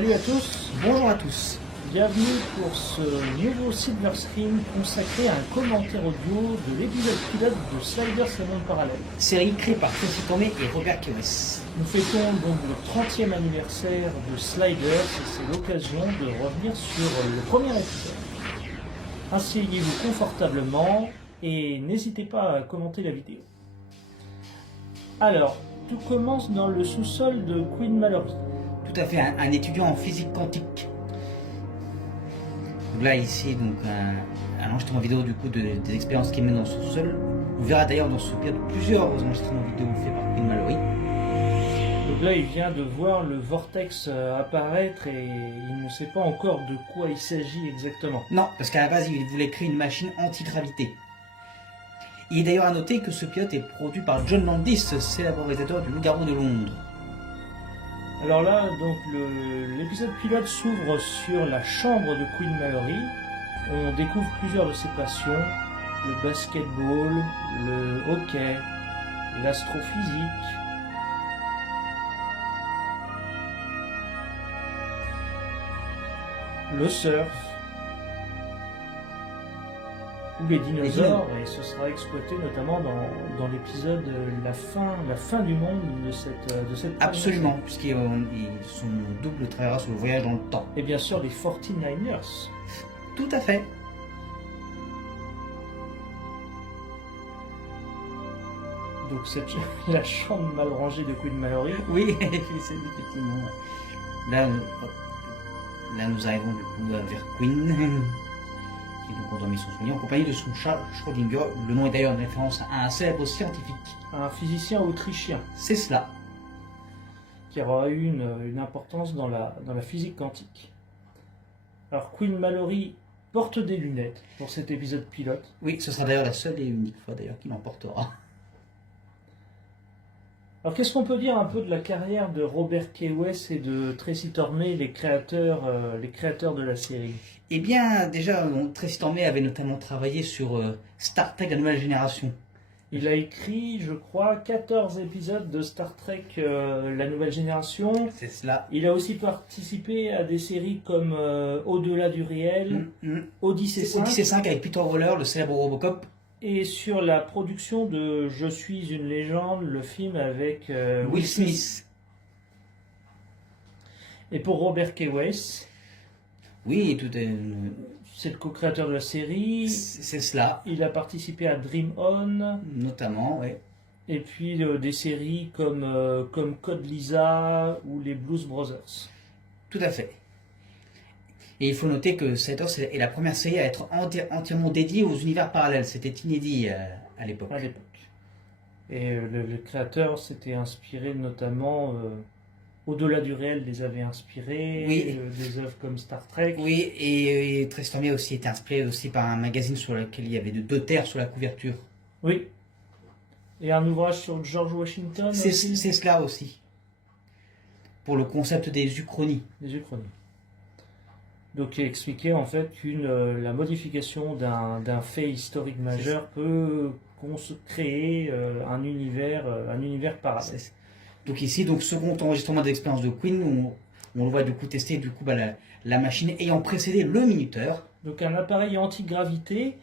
Salut à tous, Bonjour à tous. bienvenue pour ce nouveau Silver Screen consacré à un commentaire audio de l'épisode pilote de Sliders et Monde Parallèle. Série créée par Tracy Tormé et Robert Kewes. Nous fêtons donc le 30e anniversaire de Sliders et c'est l'occasion de revenir sur le premier épisode. Asseyez-vous confortablement et n'hésitez pas à commenter la vidéo. Alors, tout commence dans le sous-sol de Queen Mallory. Tout à fait, un étudiant en physique quantique. Donc là, ici, donc, un enregistrement vidéo du coup des expériences qu'il mène dans son sous-sol. On verra d'ailleurs dans ce pilote plusieurs enregistrements vidéo faits par Queen Mallory. Donc là, il vient de voir le vortex apparaître et il ne sait pas encore de quoi il s'agit exactement. Non, parce qu'à la base, il voulait créer une machine anti-gravité. Il est d'ailleurs à noter que ce pilote est produit par John Landis, célèbre réalisateur du Loup-garou de Londres. Alors là, donc l'épisode pilote s'ouvre sur la chambre de Queen Mallory. On découvre plusieurs de ses passions, le basketball, le hockey, l'astrophysique. Le surf ou les dinosaures, et ce sera exploité notamment dans l'épisode la fin du monde de cette Absolument, puisqu'ils son double travaillera sur le voyage dans le temps. et bien sûr les 49ers. Tout à fait. Donc la chambre mal rangée de Queen Mallory. Oui, effectivement. Là, nous arrivons du coup vers Queen, qui est donc endormi son sommeil en compagnie de son chat Schrödinger. Le nom est d'ailleurs une référence à un célèbre scientifique. Un physicien autrichien C'est cela. qui aura eu une importance dans la physique quantique. Alors Queen Mallory porte des lunettes pour cet épisode pilote. Oui, ce sera d'ailleurs la seule et unique fois d'ailleurs qu'il en portera. Alors qu'est-ce qu'on peut dire un peu de la carrière de Robert Kewes et de Tracy Tormé, les créateurs de la série? Eh bien, déjà, Tracy Tormé avait notamment travaillé sur Star Trek, la nouvelle génération. Il a écrit, je crois, 14 épisodes de Star Trek, la nouvelle génération. C'est cela. Il a aussi participé à des séries comme Au-delà du réel, Odyssey 5, Odyssey 5 avec Peter Weller, le célèbre Robocop. et sur la production de Je suis une légende, le film avec Will Smith. Et pour Robert Kewes, Oui, tout est... c'est le co-créateur de la série. C'est cela, Il a participé à Dream On, notamment, oui. et puis des séries comme Code Lisa ou les Blues Brothers. Tout à fait. Et il faut noter que Sliders est la première série à être entièrement dédiée aux univers parallèles. C'était inédit à l'époque. À l'époque. Et le créateur s'était inspiré notamment, au-delà du réel, les avait inspirés, Oui. des œuvres comme Star Trek. Oui, et Tracy Tormé a aussi été inspiré aussi par un magazine sur lequel il y avait deux terres sur la couverture. Oui. Et un ouvrage sur George Washington C'est aussi. cela aussi. Pour le concept des uchronies. Des Uchronies. Donc il expliquait en fait la modification d'un fait historique majeur peut créer un univers parallèle. Donc ici, second enregistrement d'expérience de Queen, où on le voit du coup tester du coup, la machine ayant précédé le minuteur. Donc un appareil anti-gravité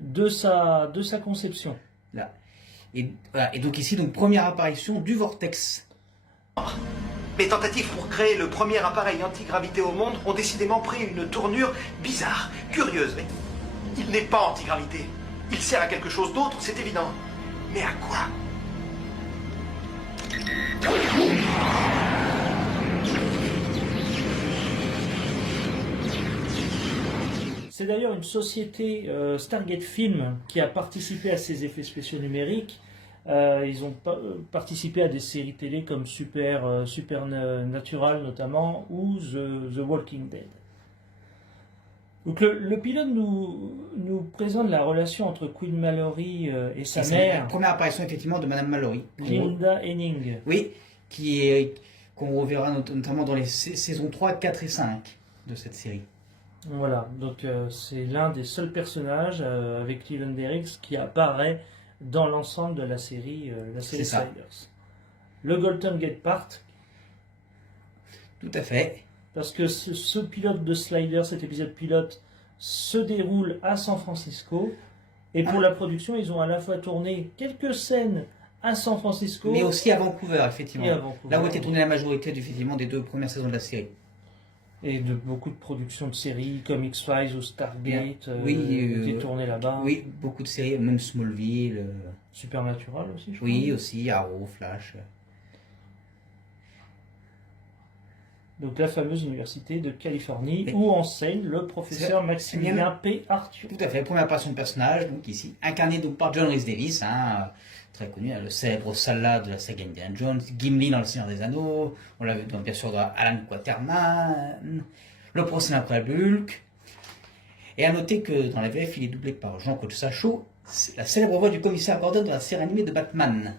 de sa conception. Là. Et, voilà. Et donc ici, première apparition du vortex. Mes tentatives pour créer le premier appareil antigravité au monde ont décidément pris une tournure bizarre, curieuse. Mais il n'est pas antigravité. Il sert à quelque chose d'autre, c'est évident. Mais à quoi? C'est d'ailleurs une société Stargate Film qui a participé à ces effets spéciaux numériques. Ils ont participé à des séries télé comme Supernatural notamment ou The Walking Dead. Donc le pilote nous présente la relation entre Queen Mallory et sa C'est la mère, première apparition effectivement de Madame Mallory. Linda Henning. Oui, qu'on reverra notamment dans les saisons 3, 4 et 5 de cette série. Voilà, donc c'est l'un des seuls personnages avec Cleveland Derricks qui apparaît dans l'ensemble de la série C'est ça. Sliders. Le Golden Gate Part. Tout à fait. parce que ce pilote de Slider, cet épisode pilote, se déroule à San Francisco. Et pour la production, ils ont à la fois tourné quelques scènes à San Francisco, mais aussi à Vancouver, effectivement. et à Vancouver. Là où était tournée la majorité effectivement des 2 premières saisons de la série. Et de beaucoup de productions de séries comme X-Files ou Stargate Oui, étaient tournées là-bas. Oui, beaucoup de séries, même Smallville. Supernatural aussi, je crois. Oui, aussi, Arrow, Flash. Donc la fameuse université de Californie Et- où enseigne le professeur Maximilien P. Arthur. Tout à fait, première apparition de personnage, donc ici, incarné donc par John Rhys Davis, très connu, le célèbre Sallah de la saga Indiana Jones, Gimli dans Le Seigneur des Anneaux, on l'a vu donc, bien sûr dans Alan Quatermain, le procès incroyable de Hulk. Et à noter que dans la VF, il est doublé par Jean-Claude Sachaud, la célèbre voix du commissaire Gordon de la série animée de Batman.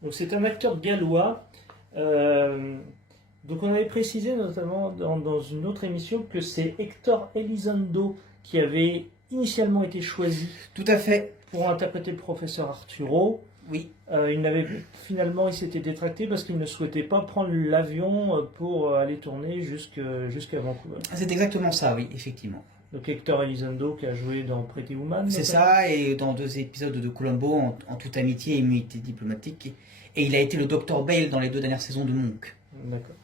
Donc c'est un acteur gallois. Donc on avait précisé notamment dans une autre émission que c'est Hector Elizondo qui avait initialement été choisi Tout à fait, pour interpréter le professeur Arturo. oui. Finalement, il s'était détracté parce qu'il ne souhaitait pas prendre l'avion pour aller tourner jusqu'à Vancouver. C'est exactement ça, oui, effectivement. Donc Hector Elizondo qui a joué dans Pretty Woman. C'est notamment. ça, et dans 2 épisodes de Columbo, en toute amitié et immunité diplomatique, et il a été le Dr Bale dans les 2 dernières saisons de Monk. D'accord.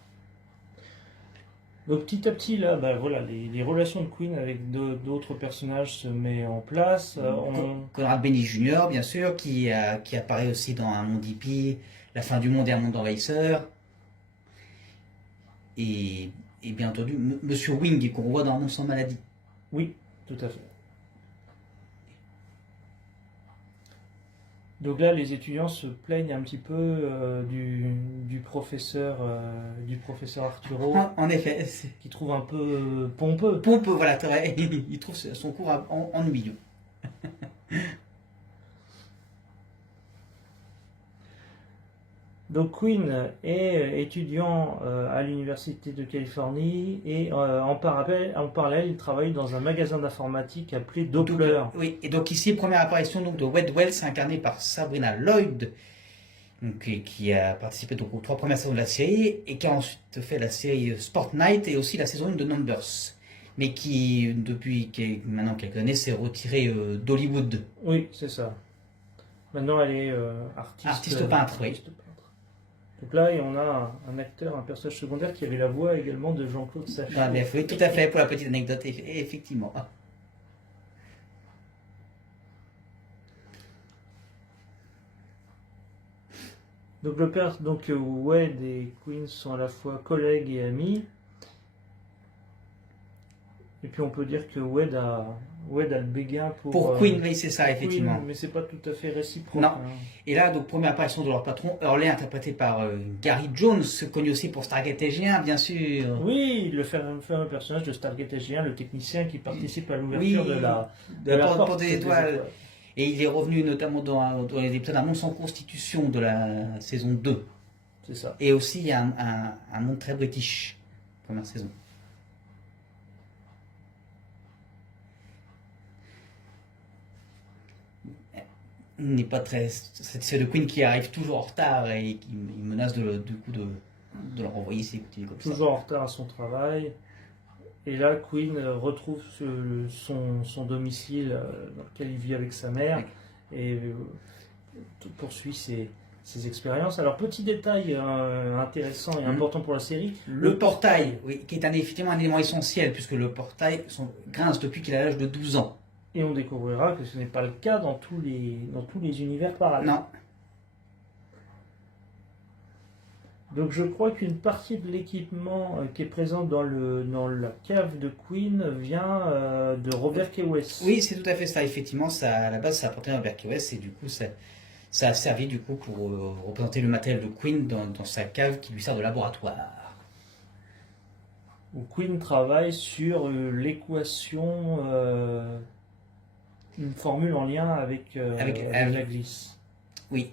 Donc petit à petit, là, voilà, les relations de Queen avec d'autres personnages se mettent en place. Conrad Benny Jr., bien sûr, qui apparaît aussi dans Un monde hippie, La fin du monde et Un monde envahisseur. Et bien entendu, Monsieur Wing, qu'on voit dans Un monde sans maladie. Oui, tout à fait. Donc là, les étudiants se plaignent un petit peu du professeur Arturo, En effet, c'est qui trouve un peu pompeux. pompeux, voilà, il trouve son cours ennuyeux. Donc Queen est étudiant à l'université de Californie et en parallèle, il travaille dans un magasin d'informatique appelé Doppler. Oui, et donc ici, première apparition donc, de Wade Wells, incarnée par Sabrina Lloyd, donc, qui a participé donc, aux 3 premières saisons de la série, et qui a ensuite fait la série Sport Night et aussi la saison 1 de Numbers, mais qui, depuis maintenant quelques années, s'est retirée d'Hollywood. Oui, c'est ça. Maintenant, elle est Artiste peintre, oui. artiste peintre. Donc là, on a un acteur, un personnage secondaire qui avait la voix également de Jean-Claude Sachaud. Dans la VF, oui, tout à fait, pour la petite anecdote, effectivement. Donc Wade et Queen sont à la fois collègues et amis. Et puis on peut dire que Wade a le béguin Pour Queen, oui, c'est ça, effectivement. Queen, mais c'est pas tout à fait réciproque. Non. hein. Et là, donc, première apparition de leur patron, Hurley, interprété par Gary Jones, connu aussi pour Stargate SG1, bien sûr. Oui, le fameux personnage de Stargate SG1, le technicien qui participe à l'ouverture Oui, de la porte porte des étoiles. Et il est revenu notamment dans les épisodes Un monde sans constitution de la saison 2. C'est ça. Et aussi un monde très british, première saison. Il n'est pas très. C'est le Queen qui arrive toujours en retard et qui il menace de le renvoyer s'il continue comme ça. Toujours en retard à son travail. Et là, Queen retrouve son domicile dans lequel il vit avec sa mère et poursuit ses expériences. Alors, petit détail intéressant et important pour la série, Le portail, oui, qui est effectivement un élément essentiel, puisque le portail grince depuis qu'il a l'âge de 12 ans. Et on découvrira que ce n'est pas le cas dans tous les univers parallèles. Non. Donc je crois qu'une partie de l'équipement qui est présent dans la cave de Queen vient de Robert Kewes. Oui, c'est tout à fait ça, effectivement. Ça, à la base, ça appartenait à Robert Kewes et du coup, ça a servi du coup pour représenter le matériel de Queen dans sa cave qui lui sert de laboratoire. Où Queen travaille sur l'équation, une formule en lien avec la glisse. Oui.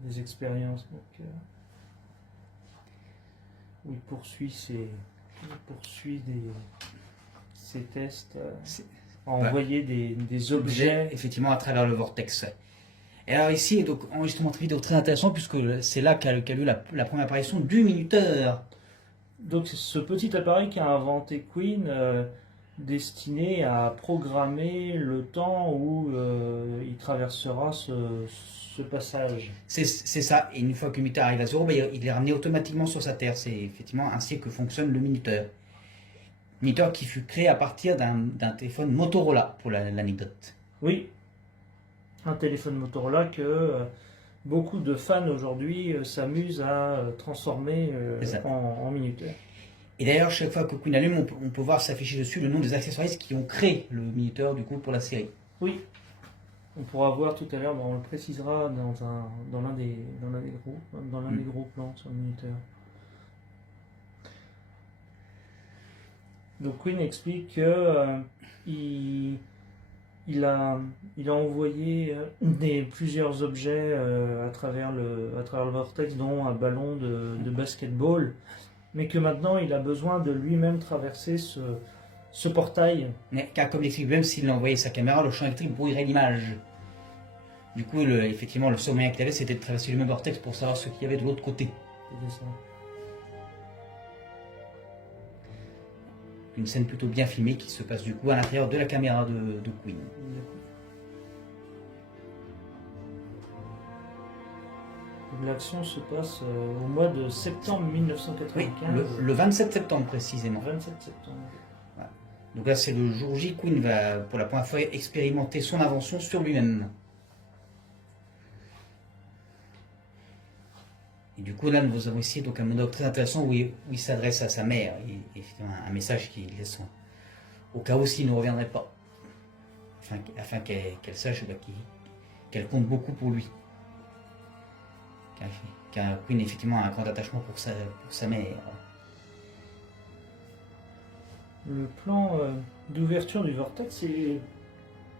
Des expériences donc, où il poursuit ses tests. envoyer des objets. Effectivement, à travers le vortex. Et alors ici, donc, enregistrement de vidéo très intéressant, puisque c'est là qu'a eu la première apparition du minuteur. Donc c'est ce petit appareil qu'a inventé Queen, destiné à programmer le temps où il traversera ce passage. C'est ça, et une fois que le minuteur arrive à 0, il est ramené automatiquement sur sa Terre. C'est effectivement ainsi que fonctionne le minuteur. Minuteur qui fut créé à partir d'un téléphone Motorola, pour l'anecdote. Oui, un téléphone Motorola que beaucoup de fans aujourd'hui s'amusent à transformer en minuteur. Et d'ailleurs, chaque fois que Queen allume, on peut voir s'afficher dessus le nom des accessoiristes qui ont créé le minuteur du coup pour la série. Oui, on pourra voir tout à l'heure, on le précisera dans l'un des gros plans sur le minuteur. Donc Queen explique que il a envoyé plusieurs objets à travers le vortex, dont un ballon de basketball, mais que maintenant il a besoin de lui-même traverser ce portail. Mais car comme il explique, même s'il envoyait sa caméra, le champ électrique brouillerait l'image. Du coup, effectivement, le seul moyen qu'il avait, c'était de traverser le même vortex pour savoir ce qu'il y avait de l'autre côté. C'était ça. Une scène plutôt bien filmée qui se passe du coup à l'intérieur de la caméra de Queen. L'action se passe au mois de septembre 1995. Oui, le 27 septembre précisément. 27 septembre. Voilà. Donc là c'est le jour J, Queen va pour la première fois expérimenter son invention sur lui-même. Et du coup là nous avons ici donc un monologue très intéressant où il s'adresse à sa mère et un message qu'il laisse au cas où s'il ne reviendrait pas, afin qu'elle sache qu'elle compte beaucoup pour lui. Car Queen effectivement a un grand attachement pour sa mère. Le plan d'ouverture du vortex est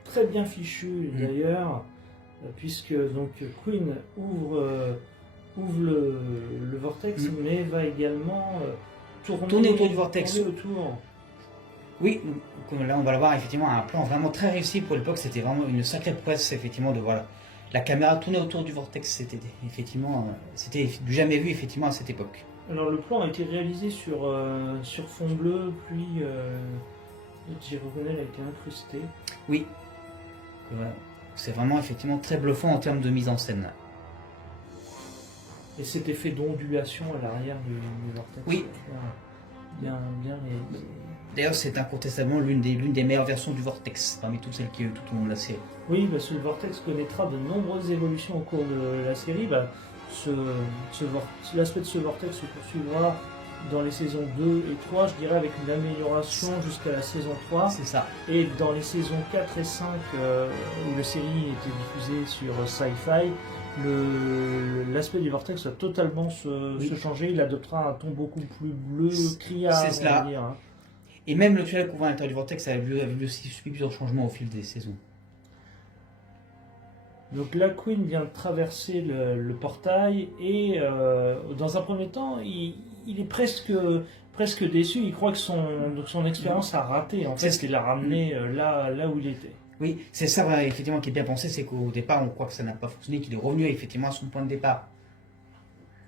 très bien fichu d'ailleurs, puisque donc Queen ouvre le vortex, mais va également tourner autour du vortex. Autour. Oui, comme là on va le voir, effectivement un plan vraiment très réussi pour l'époque. C'était vraiment une sacrée prouesse effectivement de voir la caméra tourner autour du vortex. C'était effectivement du jamais vu effectivement à cette époque. Alors le plan a été réalisé sur fond bleu, puis diagonale a été incrusté. Oui, c'est vraiment effectivement très bluffant en termes de mise en scène. Et cet effet d'ondulation à l'arrière du vortex. Oui. Bien réalisé. D'ailleurs, c'est incontestablement l'une des meilleures versions du vortex, parmi toutes celles qui ont eu tout au long de la série. Oui, parce que le vortex connaîtra de nombreuses évolutions au cours de la série. L'aspect de ce vortex se poursuivra dans les saisons 2 et 3, je dirais, avec une amélioration jusqu'à la saison 3. C'est ça. Et dans les saisons 4 et 5, où la série était diffusée sur Sci-Fi, l'aspect du vortex va totalement se changer. Il adoptera un ton beaucoup plus bleu, criard. C'est cela. On va dire, hein. Et même le tunnel qu'on voit à l'intérieur du vortex a vu aussi subi plusieurs changements au fil des saisons. Donc la Queen vient de traverser le portail et dans un premier temps, il est presque déçu. Il croit que son expérience a raté. En fait, il l'a ramené là où il était. Oui, c'est ça effectivement qui est bien pensé, c'est qu'au départ on croit que ça n'a pas fonctionné, qu'il est revenu effectivement à son point de départ.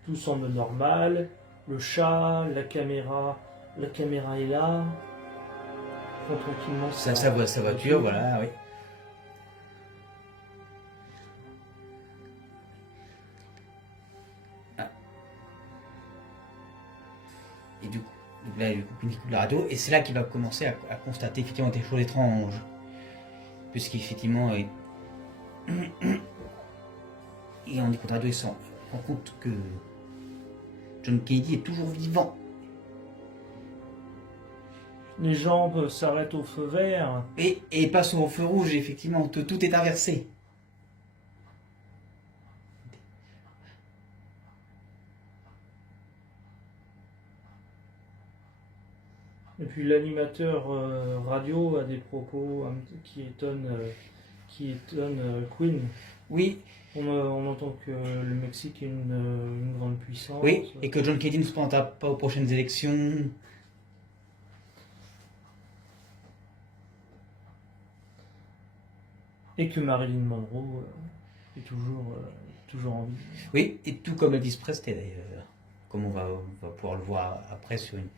Tout semble normal, le chat, la caméra est là, tranquillement. Sa voiture, voilà, oui. Ah. Et du coup, là, il coupe la radio, et c'est là qu'il va commencer à constater effectivement des choses étranges. Puisqu'effectivement, et en écoutant la radio, il se rend compte que John Kennedy est toujours vivant. Les jambes s'arrêtent au feu vert. Et passent au feu rouge, effectivement, tout est inversé. Et puis l'animateur radio a des propos qui étonnent Queen. Oui. On entend que le Mexique est une grande puissance. Oui, et que John Kennedy ne se présentera pas aux prochaines élections. Et que Marilyn Monroe est toujours en vie. Oui, et tout comme Elvis Presley d'ailleurs, comme on va pouvoir le voir après sur une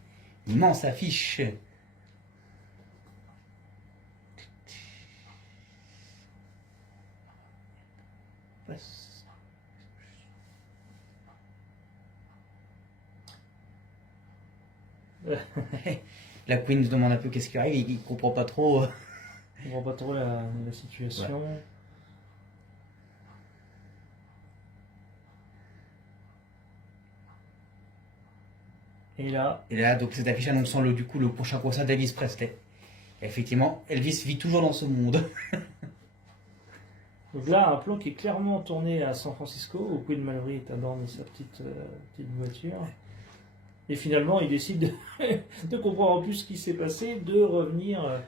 immense affiche. La Queen se demande un peu qu'est-ce qui arrive, il comprend pas trop. On voit pas trop la situation. Ouais. Et là, donc cette affiche annonçant du coup le prochain concert d'Elvis Presley. Et effectivement, Elvis vit toujours dans ce monde. Donc là, un plan qui est clairement tourné à San Francisco, où Queen Mallory est à bord de sa petite voiture. Et finalement, il décide de comprendre plus ce qui s'est passé, de revenir,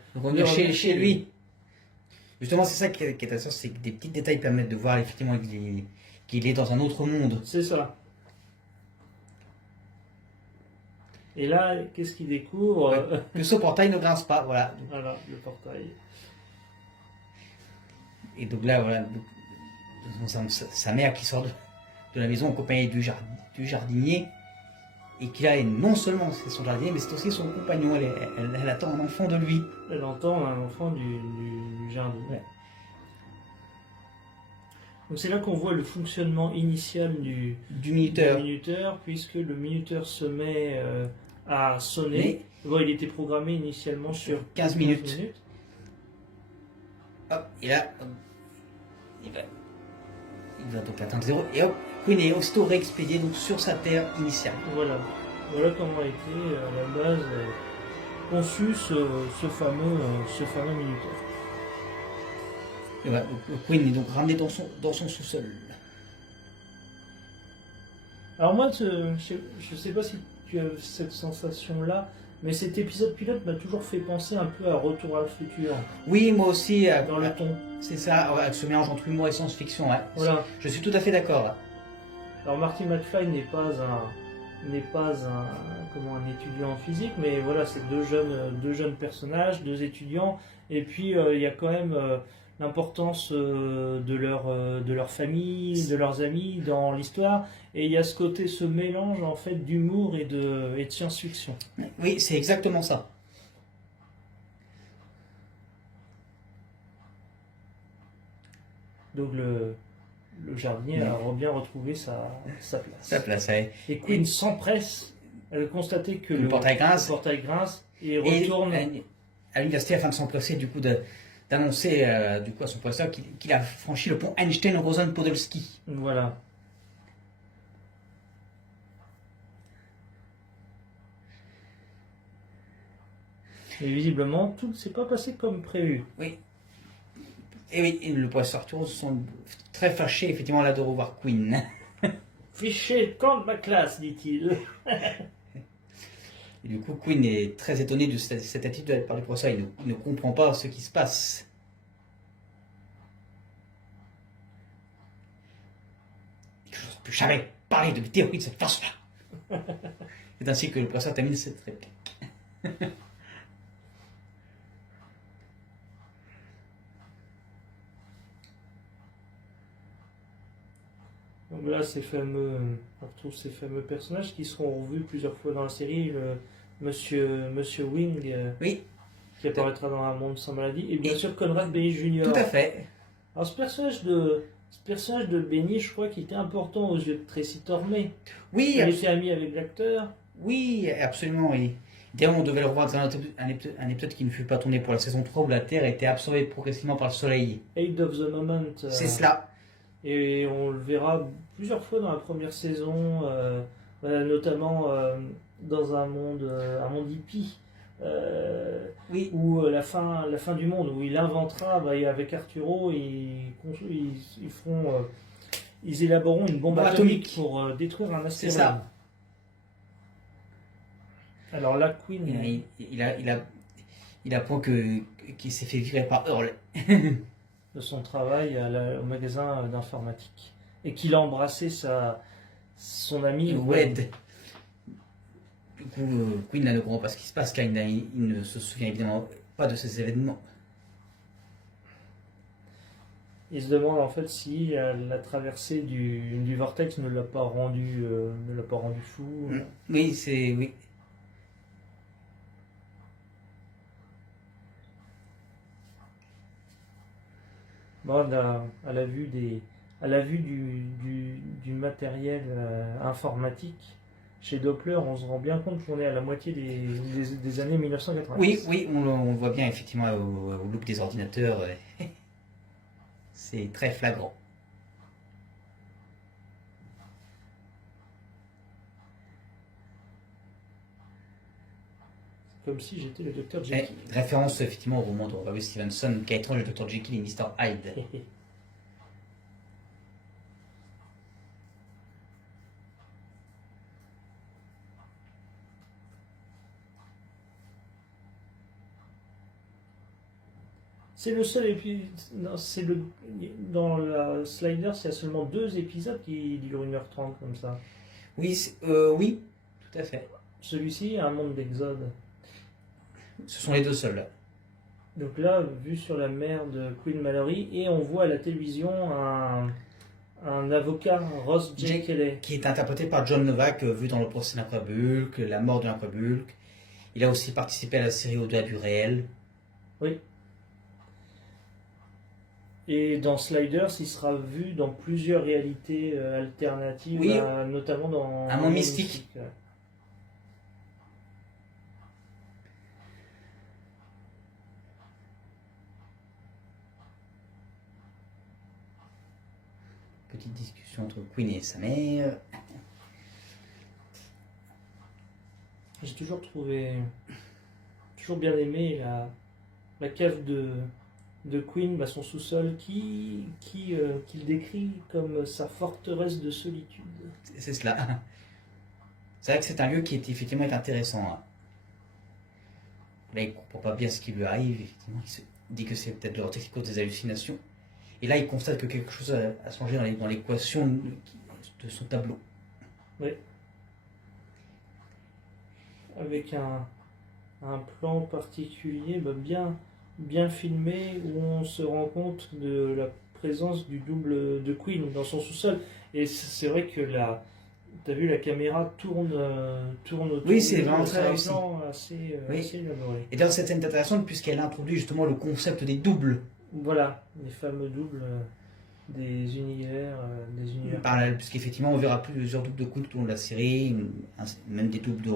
chez lui. Justement, c'est ça qui est intéressant, c'est que des petits détails permettent de voir effectivement qu'il est dans un autre monde. C'est ça. Et là, qu'est-ce qu'il découvre? Que ce portail ne grince pas, voilà. Voilà, le portail. Et donc là, voilà, sa mère qui sort de la maison en compagnie du jardinier. Et qui là, non seulement c'est son jardinier, mais c'est aussi son compagnon. Elle attend un enfant de lui. Elle entend un enfant du jardin. Ouais. Donc c'est là qu'on voit le fonctionnement initial du minuteur, puisque le minuteur se met à sonner. Bon, il était programmé initialement sur 15 minutes. Hop, et là, il va donc atteindre 0. Et hop, Queen est aussitôt réexpédié donc sur sa terre initiale. Voilà comment a été à la base conçu ce fameux minuteur. Et voilà, donc Queen est donc ramené dans son sous-sol. Alors moi, je sais pas si tu as cette sensation-là, mais cet épisode pilote m'a toujours fait penser un peu à Retour à le futur. Oui, moi aussi. Dans le ton. C'est ça, avec ce mélange entre humour et science-fiction. Ouais. Voilà. Je suis tout à fait d'accord. Là. Alors Marty McFly n'est pas un étudiant en physique, mais voilà, c'est deux jeunes personnages, deux étudiants, et puis il y a quand même l'importance de leur famille, de leurs amis dans l'histoire, et il y a ce mélange en fait d'humour et de science-fiction. Oui, c'est exactement ça. Donc le jardinier a bien retrouvé sa place. Sa place, ouais. Et Queen s'empresse à constater que le portail grince et retourne à l'université afin de s'empresser du coup d'annoncer du coup à son professeur qu'il a franchi le pont Einstein-Rosen-Podolsky. Voilà. Et visiblement, tout ne s'est pas passé comme prévu. Oui. Et oui, le professeur Arthur sont très fâchés effectivement là de revoir Queen. Fichez le camp de ma classe, dit-il. Et du coup, Queen est très étonné de cette attitude de la part du professeur. Il ne comprend pas ce qui se passe. Je n'ose plus jamais parler de mes théories de cette façon-là. C'est ainsi que le professeur termine cette réplique. Donc là, on retrouve ces fameux personnages qui seront revus plusieurs fois dans la série. Monsieur Wing, oui, qui apparaîtra dans Un monde sans maladie, et bien sûr Conrad Bailey Jr. Tout à fait. Alors ce personnage de Benny, je crois qu'il était important aux yeux de Tracy Tormé. Oui. Il était ami avec l'acteur. Oui, absolument, oui. D'ailleurs, on devait le revoir dans un épisode qui ne fut pas tourné pour la saison 3 où la Terre était absorbée progressivement par le Soleil. Aid of the Moment. C'est cela. Et on le verra plusieurs fois dans la première saison, notamment dans un monde hippie, oui. où la fin du monde, où il inventera, avec Arturo, ils élaboreront une bombe atomique pour détruire un astéroïde. C'est ça. Alors là, Queen... Il apprend qu'il s'est fait virer par Earl. de son travail au magasin d'informatique. Et qu'il a embrassé son ami Wade. Du coup, Queen ne comprend pas ce qui se passe, car il ne se souvient évidemment pas de ces événements. Il se demande en fait si la traversée du vortex ne l'a pas rendu, fou. Oui, c'est. Oui. Bon, à la vue du matériel informatique, chez Doppler, on se rend bien compte qu'on est à la moitié des années 1990. Oui, on le voit bien effectivement au look des ordinateurs. C'est très flagrant. Comme si j'étais le docteur Jekyll. Référence effectivement au roman de Robert Stevenson, Qu'a étrange le docteur Jekyll et Mr. Hyde. C'est le seul épisode. Dans la Sliders, il y a seulement 2 épisodes qui durent 1h30 comme ça. Oui, oui, tout à fait. Celui-ci, un monde d'exode. Ce sont les 2 seuls. Là. Donc là, vu sur la mer de Queen Mallory, et on voit à la télévision un avocat, Ross J. Kelly. Qui est interprété par John Novak, vu dans le procès d'Aquabulk, la mort de l'Aquabulk. Il a aussi participé à la série Au-delà du réel. Oui. Et dans Sliders, il sera vu dans plusieurs réalités alternatives, oui, notamment dans un monde mystique. Ouais. Petite discussion entre Queen et sa mère. J'ai toujours bien aimé la cave de Queen, son sous-sol, qu'il décrit comme sa forteresse de solitude. C'est cela. C'est vrai que c'est un lieu qui est effectivement intéressant. Là, il ne comprend pas bien ce qui lui arrive. Effectivement, il se dit que c'est peut-être le vortex qui cause des hallucinations. Et là, il constate que quelque chose a changé dans l'équation de son tableau. Oui. Avec un plan particulier, bien filmé, où on se rend compte de la présence du double de Queen dans son sous-sol. Et c'est vrai que t'as vu, la caméra tourne autour. Oui, c'est vraiment très réussi. Un plan assez élaboré. Et d'ailleurs, cette scène est intéressante puisqu'elle introduit justement le concept des doubles. Voilà, les fameux doubles des univers. Parallèle, puisqu'effectivement, on verra plusieurs doubles de Queen tout au long de la série, même des doubles de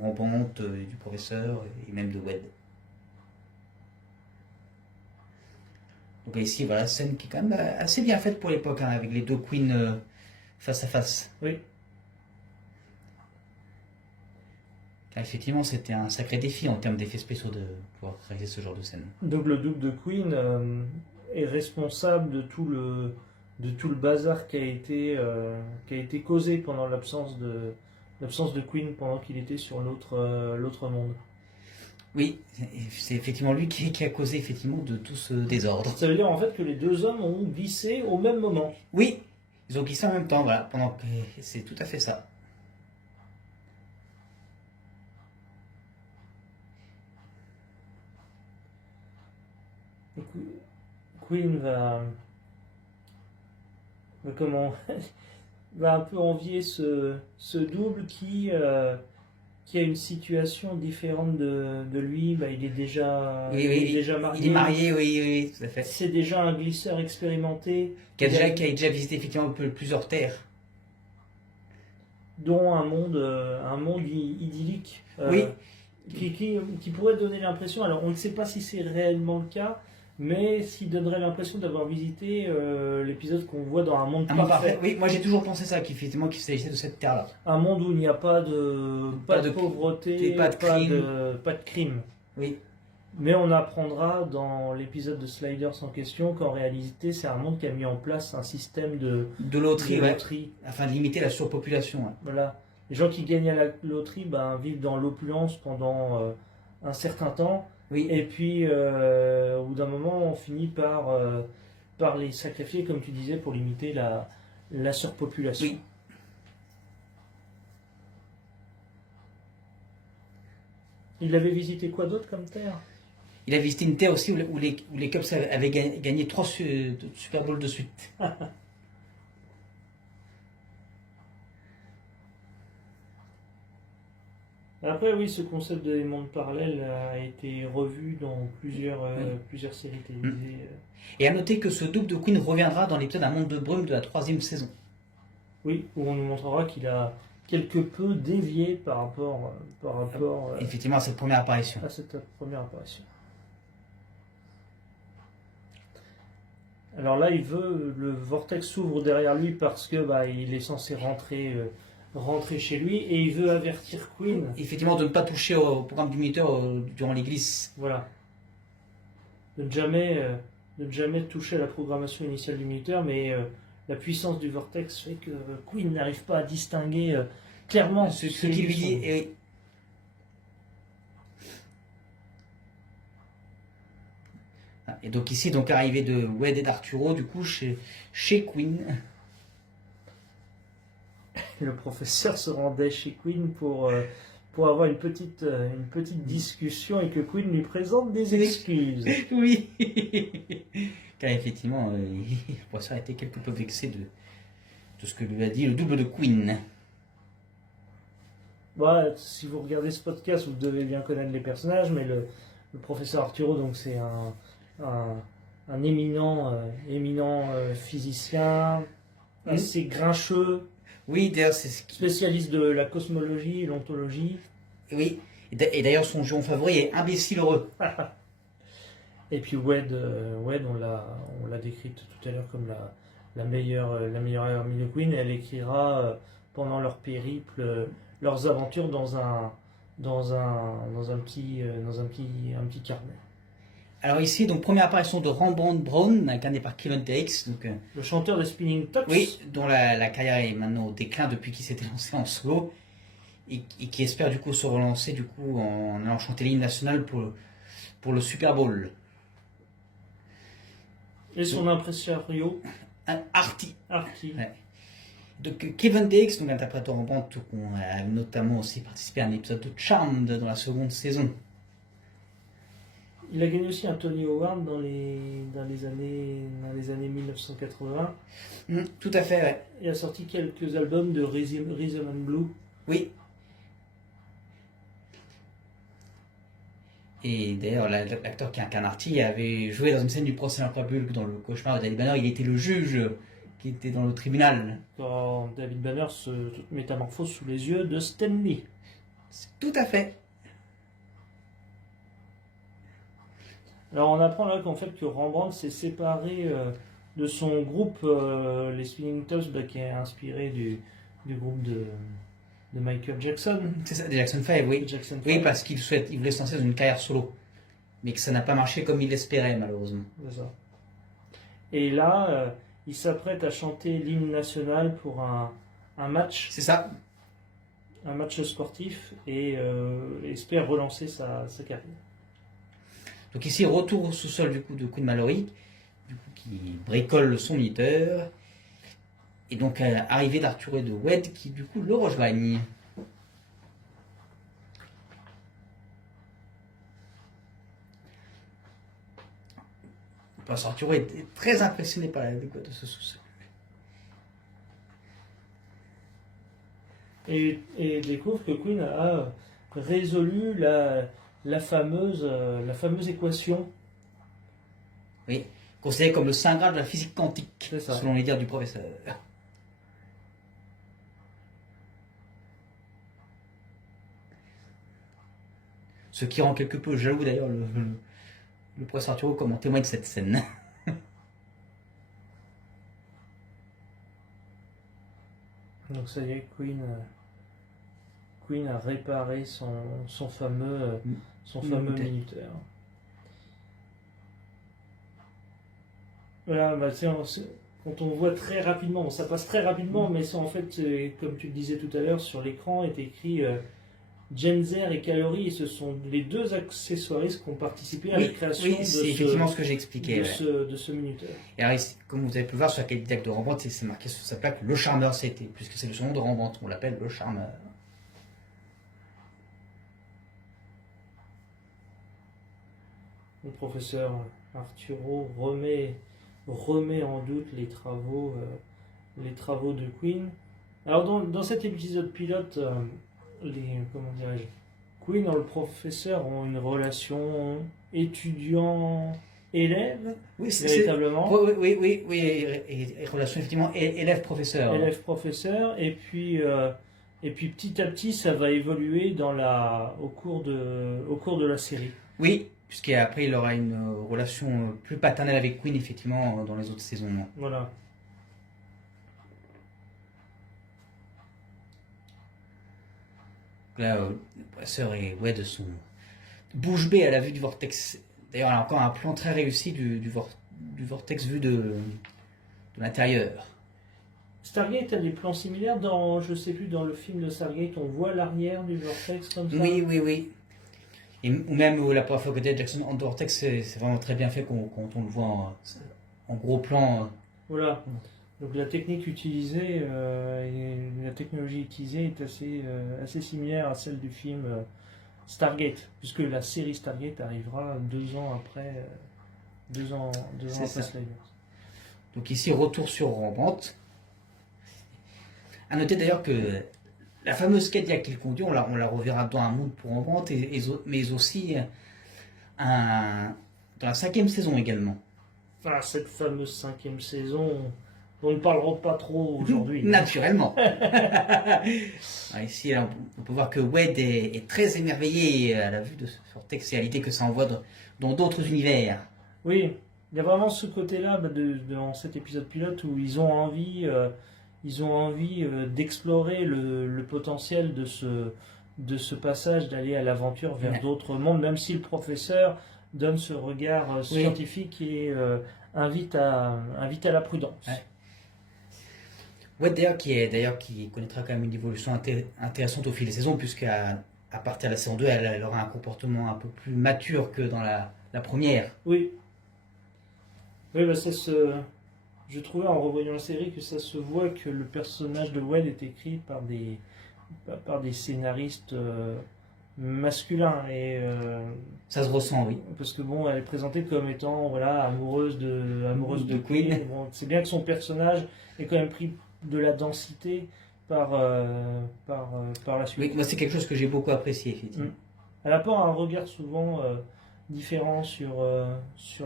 Rampante, du professeur et même de Wed. Donc ici, voilà, scène qui est quand même assez bien faite pour l'époque, avec les 2 Queens face à face. Oui. Car effectivement, c'était un sacré défi en termes d'effets spéciaux de pouvoir réaliser ce genre de scène. Donc le double de Queen est responsable de tout le bazar qui a été causé pendant l'absence de Queen pendant qu'il était sur l'autre monde. Oui, c'est effectivement lui qui a causé effectivement de tout ce désordre. Ça veut dire en fait que les 2 hommes ont glissé au même moment. Oui, ils ont glissé en même temps, voilà, c'est tout à fait ça. Queen va un peu envier ce double qui a une situation différente de lui. Il est déjà marié. Il est marié, oui, tout à fait. C'est déjà un glisseur expérimenté. Qui a déjà visité effectivement plusieurs terres. Dont un monde idyllique. Oui. Qui pourrait donner l'impression, alors on ne sait pas si c'est réellement le cas, mais ce qui donnerait l'impression d'avoir visité l'épisode qu'on voit dans un monde parfait. Oui, moi j'ai toujours pensé ça, qu'il s'agissait de cette terre-là. Un monde où il n'y a pas de pauvreté, pas de crime. Oui. Mais on apprendra dans l'épisode de Sliders en question qu'en réalité c'est un monde qui a mis en place un système de loterie, afin de limiter la surpopulation. Ouais. Voilà. Les gens qui gagnent à la loterie vivent dans l'opulence pendant un certain temps. Oui. Et puis, au bout d'un moment, on finit par les sacrifier, comme tu disais, pour limiter la surpopulation. Oui. Il avait visité quoi d'autre comme terre ? Il a visité une terre aussi où les Cubs avaient gagné 3 Super Bowls de suite. Après, oui, ce concept de mondes parallèles a été revu dans plusieurs séries télévisées. Et à noter que ce double de Queen reviendra dans l'épisode Un monde de brume de la 3e saison. Oui, où on nous montrera qu'il a quelque peu dévié par rapport Effectivement, à cette première apparition. à cette première apparition. Alors là, le vortex s'ouvre derrière lui parce que il est censé rentrer chez lui et il veut avertir Queen. Effectivement, de ne pas toucher au programme du Moniteur durant les glisses. Voilà. De ne jamais toucher à la programmation initiale du Moniteur, mais la puissance du vortex fait que Queen n'arrive pas à distinguer clairement Ce qu'il lui dit. Et donc ici, arrivée de Wade et d'Arturo, du coup, chez Queen. Le professeur se rendait chez Queen pour avoir une petite discussion et que Queen lui présente des excuses. Oui. Car effectivement, le professeur a été quelque peu vexé de ce que lui a dit le double de Queen. Si vous regardez ce podcast, vous devez bien connaître les personnages, mais le professeur Arturo, donc c'est un éminent physicien, assez grincheux. Oui, d'ailleurs, c'est spécialiste de la cosmologie et l'ontologie. Oui, et d'ailleurs, son jeu favori est imbécile heureux. Et puis Wade, on l'a décrite tout à l'heure comme la meilleure amie de Queen, et elle écrira pendant leur périple leurs aventures dans un petit carnet. Alors ici, donc première apparition de Rembrandt Brown, incarné par Kevin Tex, le chanteur des Spinning Tops. Oui, dont la carrière est maintenant au déclin depuis qu'il s'était lancé en solo et qui espère du coup se relancer du coup en allant chanter l'hymne national pour le Super Bowl. Et son impresario Artie. Ouais. Donc Kevin Tex, donc interprétant Rembrandt, on a notamment aussi participé à un épisode de Charmed dans la seconde saison. Il a gagné aussi un Tony Award dans les années 1980. Tout à fait, ouais. Il a sorti quelques albums de Rhythm and Blue. Oui. Et d'ailleurs, l'acteur qui incarne Artie avait joué dans une scène du procès Incroyable dans le cauchemar de David Banner. Il était le juge qui était dans le tribunal. Quand David Banner se métamorphose sous les yeux de Stanley. Tout à fait. Alors on apprend là qu'en fait que Rembrandt s'est séparé de son groupe, les Spinning Tops, qui est inspiré du groupe de Michael Jackson. C'est ça, Jackson 5, oui. Oui, parce qu'il voulait se lancer dans une carrière solo. Mais que ça n'a pas marché comme il l'espérait, malheureusement. C'est ça. Et là, il s'apprête à chanter l'hymne national pour un match. C'est ça. Un match sportif et espère relancer sa carrière. Donc ici, retour au sous-sol du coup de Queen Mallory, du coup, qui bricole son moniteur. Et donc arrivée d'Arturo et de Wade qui du coup le rejoignent. Parce Arturo est très impressionné par la découverte de ce sous-sol. Et découvre que Queen a résolu la fameuse équation. Oui, considérée comme le saint graal de la physique quantique, selon les dires du professeur. Ce qui rend quelque peu jaloux d'ailleurs le professeur Arturo comme en témoigne de cette scène. Donc ça y est, Queen a réparé son fameux minuteur. Voilà, quand on voit très rapidement, ça passe très rapidement, mais ça en fait, comme tu le disais tout à l'heure, sur l'écran est écrit Genzer et Calorie, et ce sont les deux accessoiristes qui ont participé à la création de ce minuteur. Et alors ici, comme vous avez pu le voir sur la qualité de Rembrandt, c'est marqué sur sa plaque le charmeur CT, puisque c'est le son de Rembrandt, on l'appelle le charmeur. le professeur Arturo remet en doute les travaux de Queen. Alors dans cet épisode pilote, comment dirais-je, Queen et le professeur ont une relation étudiant-élève, Oui, véritablement. oui, et relation effectivement élève-professeur. Élève-professeur, et puis petit à petit ça va évoluer au cours de la série. Oui, puisqu'après il aura une relation plus paternelle avec Queen effectivement dans les autres saisons. Voilà. Là, le professeur et Wade sont bouche bée à la vue du vortex. D'ailleurs, elle a encore un plan très réussi du vortex vu de l'intérieur. Stargate a des plans similaires je sais plus, dans le film de Stargate, on voit l'arrière du vortex comme ça. Oui. Ou même la première fois que Dave Jackson en vortex, c'est vraiment très bien fait quand on le voit en gros plan. Voilà. Donc la technique utilisée et la technologie utilisée est assez similaire à celle du film Stargate, puisque la série Stargate arrivera 2 ans après, 2 ans après Slayers. Donc ici, retour sur Rembrandt. À noter d'ailleurs que la fameuse Cadillac qu'il conduit, on la reverra dans Un monde pour Rembrandt, mais aussi dans la 5e saison également. Enfin, cette fameuse 5e saison, dont nous ne parlerons pas trop aujourd'hui. Naturellement. Ici, on peut voir que Wade est très émerveillé à la vue de ce vortex et à l'idée que ça envoie dans d'autres univers. Oui, il y a vraiment ce côté-là dans cet épisode pilote où ils ont envie d'explorer le potentiel de ce passage, d'aller à l'aventure vers d'autres mondes, même si le professeur donne ce regard scientifique et invite à la prudence. Ouais. Wade qui connaîtra quand même une évolution intéressante au fil des saisons, puisqu'à partir de la saison 2, elle aura un comportement un peu plus mature que dans la première. Oui, bah je trouvais en revoyant la série que ça se voit que le personnage de Wade est écrit par des scénaristes masculins et ça se ressent, oui. Parce que elle est présentée comme étant amoureuse de Queen. Bon, c'est bien que son personnage ait quand même pris de la densité par la suite. Oui, moi c'est quelque chose que j'ai beaucoup apprécié effectivement. Elle apporte un regard souvent différent sur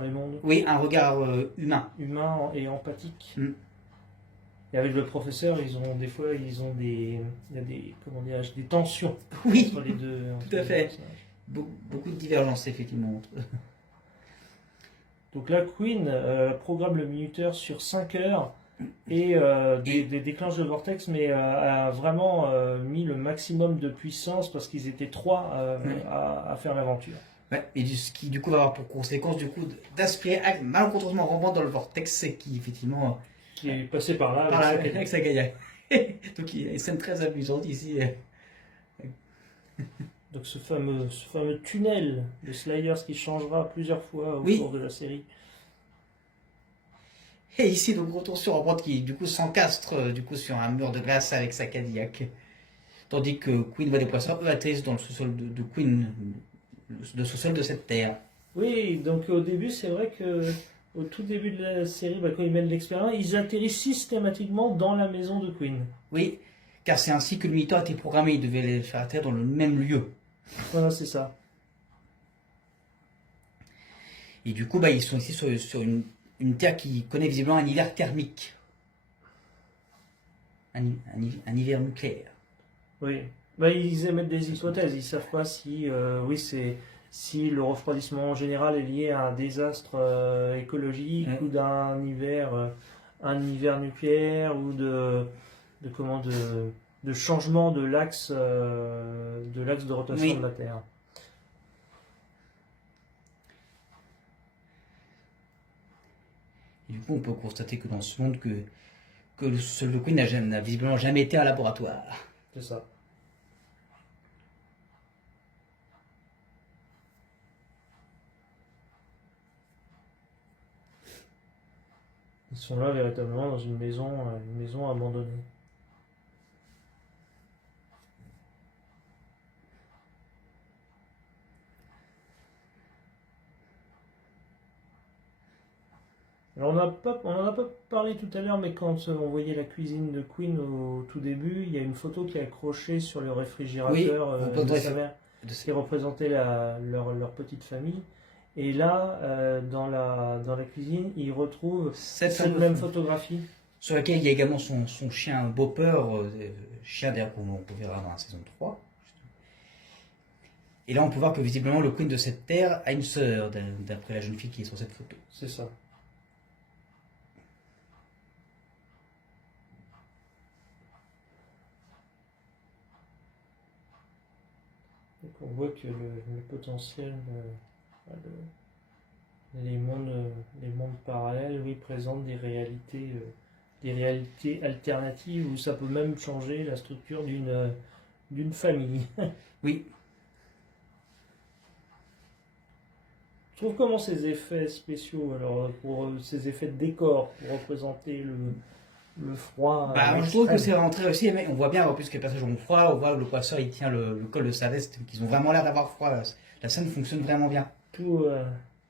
les mondes. Oui, un regard humain Et empathique. Et avec le professeur, ils ont des tensions entre les deux. Tout à fait. Beaucoup de divergences effectivement. Donc là, Queen programme le minuteur sur 5 heures et déclenche le vortex, mais a vraiment mis le maximum de puissance parce qu'ils étaient 3 à faire l'aventure. Ouais, et ce qui du coup va avoir pour conséquence d'aspirer malencontreusement Rembrandt dans le vortex qui effectivement qui est passé par là avec sa Cadillac. Donc il y a une scène très amusante ici. Donc ce fameux tunnel de Slayers qui changera plusieurs fois au cours de la série. Et ici donc retour sur Rembrandt qui du coup s'encastre sur un mur de glace avec sa Cadillac. Tandis que Queen voit des poissons atterrissent dans le sous-sol de Queen, le sous-sol de cette terre. Oui, donc au début c'est vrai que au tout début de la série, quand ils mènent l'expérience, ils atterrissent systématiquement dans la maison de Queen. Oui, car c'est ainsi que le Monitor a été programmé, il devait les faire atterrir dans le même lieu. Voilà, c'est ça. Et du coup, ils sont ici sur une terre qui connaît visiblement un hiver thermique. Un hiver nucléaire. Oui, ils émettent des hypothèses, ils ne savent pas si le refroidissement général est lié à un désastre écologique ou d'un hiver nucléaire ou de changement de l'axe de rotation de la Terre. Et du coup, on peut constater que dans ce monde, que le sol de Queen n'a visiblement jamais été un laboratoire. C'est ça. Ils sont là véritablement dans une maison abandonnée. Alors on en a pas parlé tout à l'heure, mais quand on voyait la cuisine de Queen au tout début, il y a une photo qui est accrochée sur le réfrigérateur de sa mère, qui représentait leur petite famille. Et là, dans la cuisine, il retrouve cette même photographie. Sur laquelle il y a également son chien Bopper, chien d'ailleurs qu'on verra dans la saison 3. Et là, on peut voir que visiblement le Queen de cette terre a une sœur, d'après la jeune fille qui est sur cette photo. C'est ça. Donc on voit que le potentiel, les mondes parallèles, oui, présentent des réalités alternatives où ça peut même changer la structure d'une famille. Oui. Je trouve comment ces effets spéciaux, alors pour ces effets de décor, pour représenter le froid. Je trouve que c'est rentré aussi, mais on voit bien, en plus que les personnages ont froid, on voit le poisseur il tient le col de sa veste, qu'ils ont vraiment l'air d'avoir froid. La scène fonctionne vraiment bien. Tout,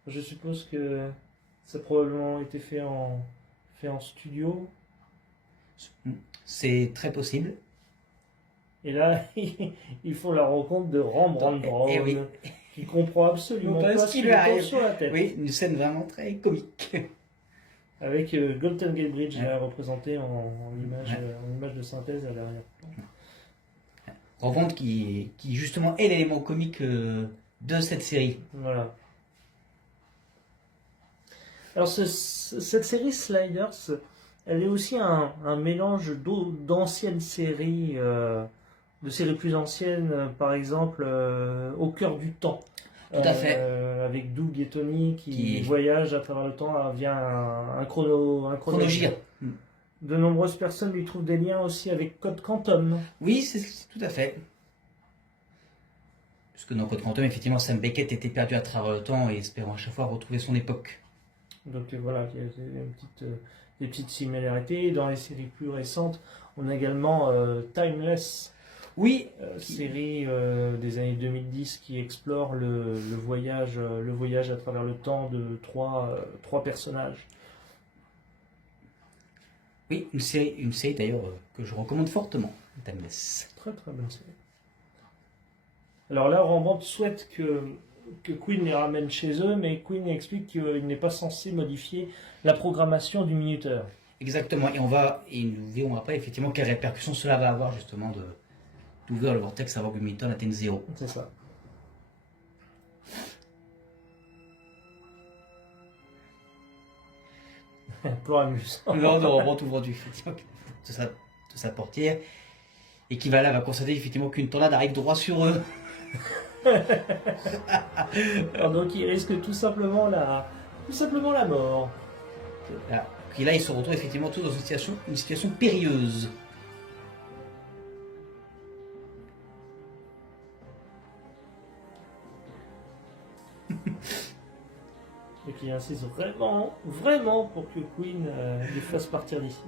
je suppose que ça a probablement été fait en studio. C'est très possible. Et là, ils font la rencontre de Rembrandt Brown, oui. qui comprend absolument pas ce qui lui tombe sur la tête. Oui, une scène vraiment très comique. Avec Golden Gate Bridge représenté en image de synthèse à l'arrière. Rembrandt qui justement est l'élément comique de cette série. Voilà. Alors cette série Sliders, elle est aussi un mélange d'anciennes séries, de séries plus anciennes, par exemple Au cœur du temps. Tout à fait. Avec Doug et Tony qui voyagent à travers le temps via un chronogire. De nombreuses personnes lui trouvent des liens aussi avec Code Quantum. Oui, c'est tout à fait. Parce que dans Code Quantum, effectivement, Sam Beckett était perdu à travers le temps et espérant à chaque fois retrouver son époque. Donc voilà, il y a des petites similarités. Dans les séries plus récentes, on a également Timeless. Oui, série des années 2010 qui explore le voyage à travers le temps de trois personnages. Oui, une série d'ailleurs que je recommande fortement, Timeless. Très très bonne série. Alors là, Rembrandt souhaite que Queen les ramène chez eux, mais Queen explique qu'il n'est pas censé modifier la programmation du minuteur. Exactement, et nous verrons après effectivement quelles répercussions cela va avoir justement d'ouvrir le vortex avant que Milton atteigne 0. C'est ça. Pour amusant. Non, Rembrandt ouvre de sa portière et qui va constater effectivement qu'une tornade arrive droit sur eux. Alors donc il risque tout simplement la mort. Et là, ils se retrouvent effectivement tous dans une situation périlleuse. Et qui insiste vraiment pour que Queen les fasse partir d'ici.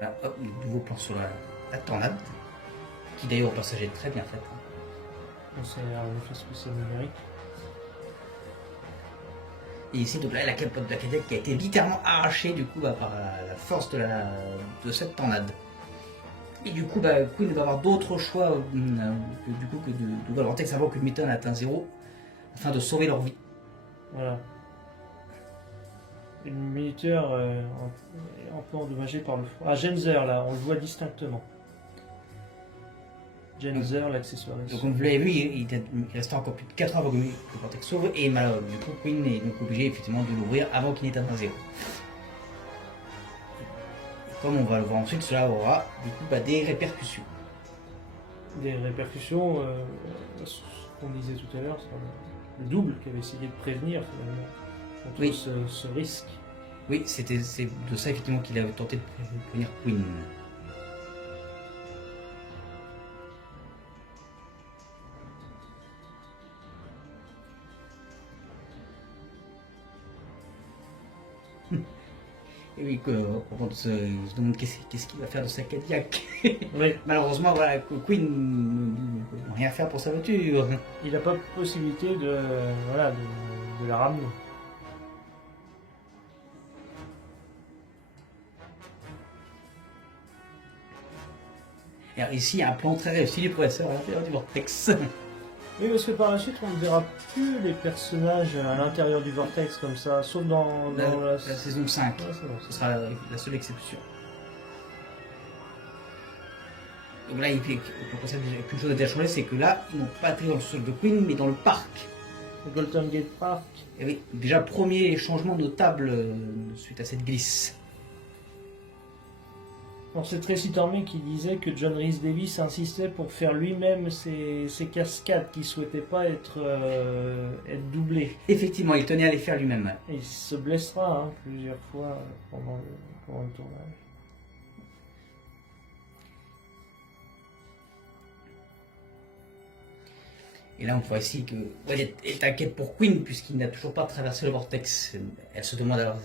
Alors, hop, nouveau plan sur la tornade, qui d'ailleurs au passage est très bien faite. C'est un effet spécial numérique. Et ici, donc là, la capote de la cadette qui a été littéralement arrachée du coup par la force de cette tornade. Et du coup, Queen va avoir d'autres choix que de vortex avant que Milton atteint 0 afin de sauver leur vie. Voilà. Le minuteur est un peu endommagé par le froid. Ah, Genzer, là, on le voit distinctement. Genzer, l'accessoiriste. Donc, comme vous l'avez vu, il restait encore plus de 4 heures avant que le vortex sauve. Et du coup, Queen est donc obligé effectivement de l'ouvrir avant qu'il n'ait atteint 0. Comme on va le voir ensuite, cela aura du coup des répercussions. Des répercussions, ce qu'on disait tout à l'heure, sur le double qui avait essayé de prévenir finalement contre ce risque. Oui, c'est de ça effectivement qu'il avait tenté de prévenir Queen. Et oui, on se demande qu'est-ce qu'il va faire de sa Cadillac. Oui. Malheureusement, voilà, Queen ne peut rien faire pour sa voiture. Il n'a pas possibilité voilà, de la ramener. Et alors ici, il y a un plan très réussi du professeur à l'intérieur du vortex. Oui, parce que par la suite, on ne verra plus les personnages à l'intérieur du vortex comme ça, sauf dans La saison 5, Ouais, c'est bon. ce sera la seule exception. Donc là, pour ça, qu'une chose a déjà changé, c'est que là, ils n'ont pas atterri dans le sol de Queen, mais dans le parc. Le Golden Gate Park. Et oui, déjà, premier changement notable suite à cette glisse. Bon, c'est Tracy Tormé qui disait que John Rhys Davis insistait pour faire lui-même ses cascades, qu'il ne souhaitait pas être doublé. Effectivement, il tenait à les faire lui-même. Et il se blessera plusieurs fois pendant le tournage. Et là, on voit ici que elle est inquiète pour Queen, puisqu'il n'a toujours pas traversé le vortex. Elle se demande alors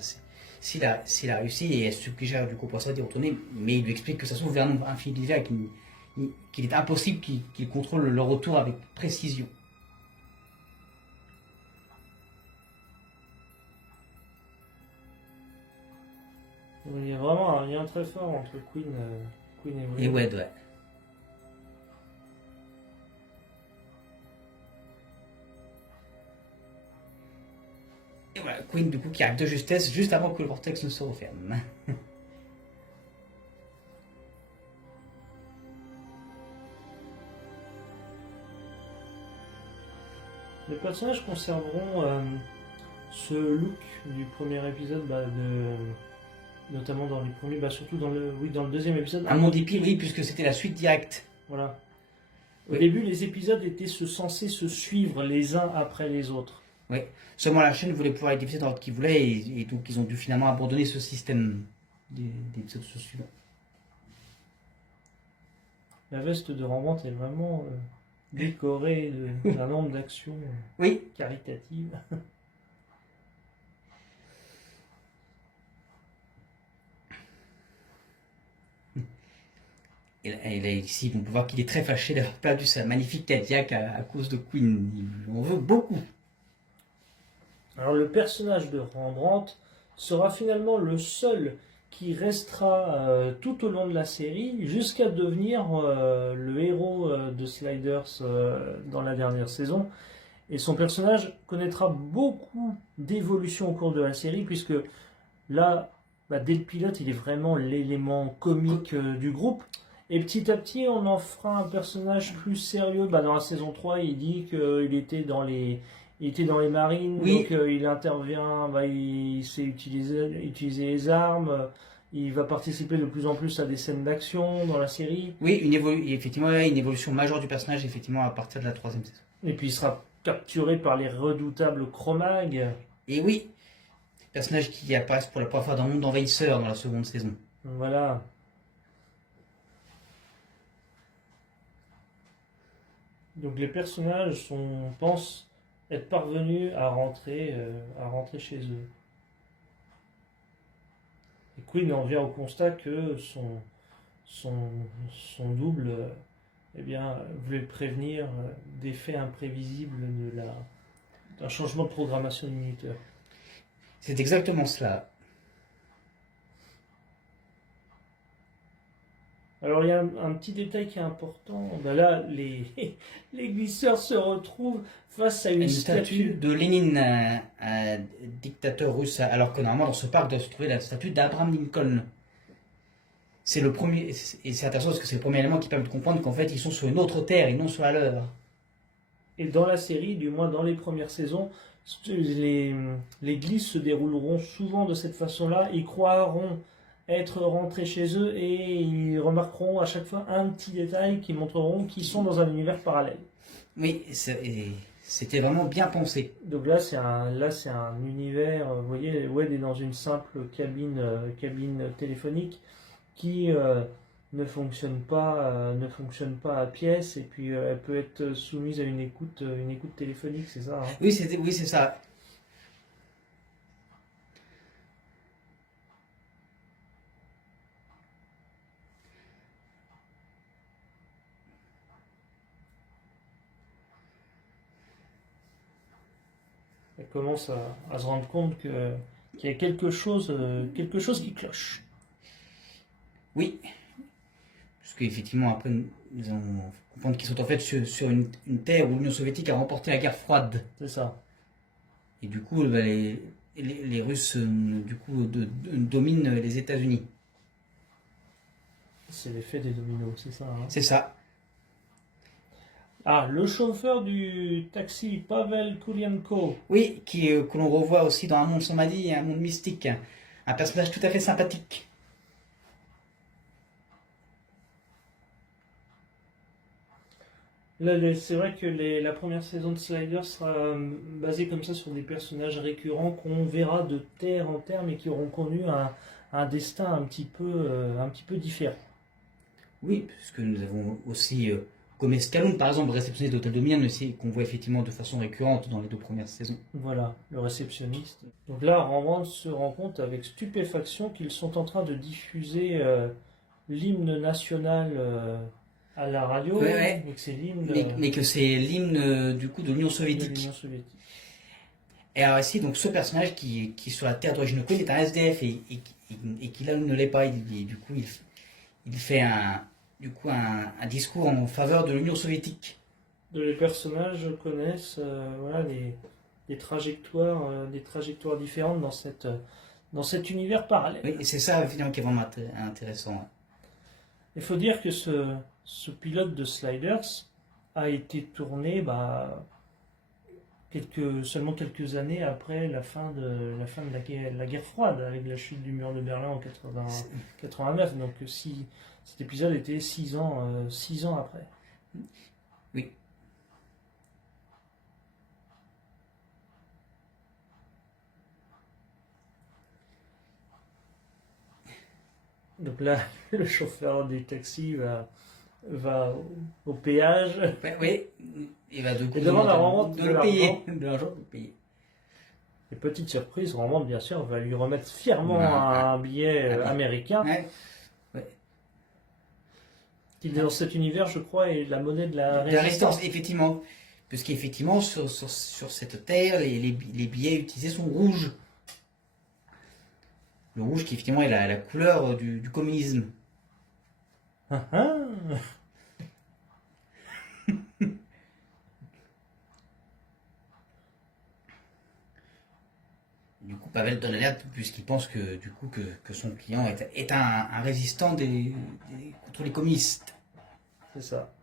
s'il a réussi, et elle suggère du coup pour ça d'y retourner, mais il lui explique que ça s'ouvre vers un nombre infini d'univers, qu'il est impossible qu'il contrôle le retour avec précision. Il y a vraiment un lien très fort entre Queen et Et Wade. ouais. Et voilà, Queen du coup qui arrive de justesse juste avant que le vortex ne se referme. Les personnages conserveront ce look du premier épisode, notamment dans les premiers, surtout dans le deuxième épisode. Un monde hippie, oui, puisque c'était la suite directe. Voilà. Au Oui. début, les épisodes étaient censés se suivre les uns après les autres. Oui. Seulement la chaîne voulait pouvoir être diffusée dans l'ordre qu'ils voulaient, et donc ils ont dû finalement abandonner ce système d'épisodes suivants. La veste de Rembrandt est vraiment décorée d'un nombre d'actions Oui. caritatives. Et là, ici, on peut voir qu'il est très fâché d'avoir perdu sa magnifique Cadillac à cause de Queen. Il en veut beaucoup. Alors le personnage de Rembrandt sera finalement le seul qui restera tout au long de la série jusqu'à devenir le héros de Sliders dans la dernière saison. Et son personnage connaîtra beaucoup d'évolution au cours de la série, puisque là, dès le pilote, il est vraiment l'élément comique du groupe. Et petit à petit, on en fera un personnage plus sérieux. Dans la saison 3, il dit qu'il était dans les marines, Oui. donc il intervient, il sait utiliser les armes, il va participer de plus en plus à des scènes d'action dans la série. Oui, effectivement, une évolution majeure du personnage, effectivement, à partir de la 3e saison. Et puis il sera capturé par les redoutables Cro-Mags. Et oui, personnage qui apparaissent pour la première fois dans le monde envahisseur dans la seconde saison. Voilà. Donc les personnages pensent être parvenus à rentrer chez eux. Et Queen en vient au constat que son double voulait le prévenir d'effets imprévisibles d'un changement de programmation du minuteur. C'est exactement cela. Alors il y a un petit détail qui est important. Là, les glisseurs se retrouvent face à une statue de Lénine, un dictateur russe, alors que normalement dans ce parc doit se trouver la statue d'Abraham Lincoln. C'est le premier, et c'est intéressant parce que c'est le premier élément qui permet de comprendre qu'en fait ils sont sur une autre terre et non sur la leur. Et dans la série, du moins dans les premières saisons, les glisses se dérouleront souvent de cette façon-là. Ils croiront être rentrés chez eux et ils remarqueront à chaque fois un petit détail qui montreront qu'ils sont dans un univers parallèle. Oui, c'était vraiment bien pensé. Donc là, c'est un univers. Vous voyez, Wade est dans une simple cabine téléphonique qui ne fonctionne pas à pièce, et puis elle peut être soumise à une écoute téléphonique, c'est ça, hein? Oui, c'est ça. commence à se rendre compte qu'il y a quelque chose qui cloche. Oui, parce qu'effectivement, après, nous allons comprendre qu'ils sont en fait sur une terre où l'Union soviétique a remporté la guerre froide. C'est ça. Et du coup, bah, les Russes du coup, dominent les États-Unis. C'est l'effet des dominos, c'est ça. Hein. C'est ça. Ah, le chauffeur du taxi, Pavel Kulienko. Oui, que l'on revoit aussi dans Un monde sans maladie et Un monde mystique. Un personnage tout à fait sympathique. Là, c'est vrai que la première saison de Sliders sera basée comme ça sur des personnages récurrents qu'on verra de terre en terre, mais qui auront connu un destin un petit peu différent. Oui, puisque nous avons aussi Gomez Calhoun, par exemple, réceptionniste d'Hôtel de Mienne, aussi, qu'on voit effectivement de façon récurrente dans les 2 premières saisons. Voilà, le réceptionniste. Donc là, Rembrandt se rend compte avec stupéfaction qu'ils sont en train de diffuser l'hymne national à la radio, Ouais. et que c'est l'hymne Mais que c'est l'hymne du coup de l'Union de soviétique. l'Union soviétique. Et alors ici, donc ce personnage qui sur la terre d'origine commune est un SDF et qui là ne l'est pas. Du coup, il fait un discours en faveur de l'Union soviétique. Les personnages connaissent voilà, des trajectoires différentes dans cet univers parallèle. Oui, et c'est ça finalement qui est vraiment intéressant. Il faut dire que ce pilote de Sliders a été tourné seulement quelques années après la fin de la guerre froide, avec la chute du mur de Berlin en 89. Donc si cet épisode était 6 ans après. Oui. Donc là, le chauffeur du taxi va au péage. Oui, il va de coup Et demande à Rembrandt de le payer. De l'argent pour le payer. Et petite surprise, Rembrandt, bien sûr, va lui remettre fièrement un billet américain. Ouais. Qui, dans cet univers, je crois, est la monnaie de la La résistance. résistance, effectivement. Puisqu'effectivement, sur cette terre, les billets utilisés sont rouges. Le rouge qui, effectivement, est la couleur du communisme. Ah, ah. Du coup, Pavel donne l'alerte puisqu'il pense que, du coup, que son client est un résistant contre les communistes. C'est ça.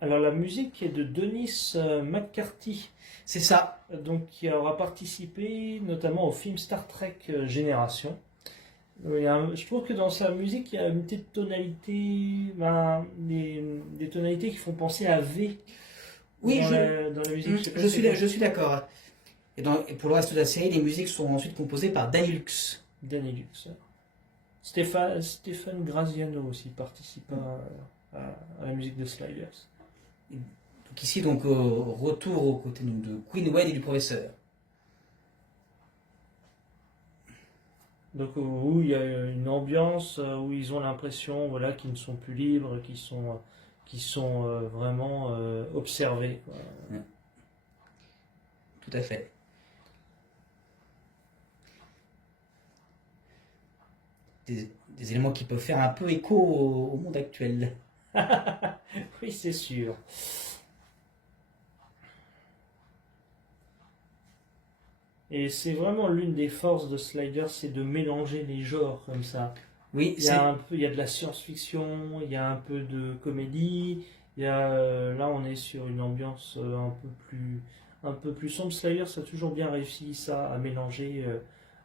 Alors la musique est de Dennis McCarthy, C'est ça. donc qui aura participé notamment au film Star Trek Génération. Je trouve que dans sa musique, il y a une petite tonalité, des tonalités qui font penser à V. Oui, dans la musique. je suis d'accord. Et pour le reste de la série, les musiques sont ensuite composées par Danny Lux. Danny Lux. Stéphane Graziano aussi participe à la musique de Sliders. Donc ici, retour aux côtés de Queen Wade et du professeur. Donc où il y a une ambiance où ils ont l'impression voilà, qu'ils ne sont plus libres, qu'ils sont vraiment observés. Quoi. Ouais. Tout à fait. Des éléments qui peuvent faire un peu écho au monde actuel. Oui, c'est sûr. Et c'est vraiment l'une des forces de Sliders, c'est de mélanger les genres comme ça. Oui, Il y a de la science-fiction, il y a un peu de comédie, là on est sur une ambiance un peu plus sombre. Sliders a toujours bien réussi ça, à mélanger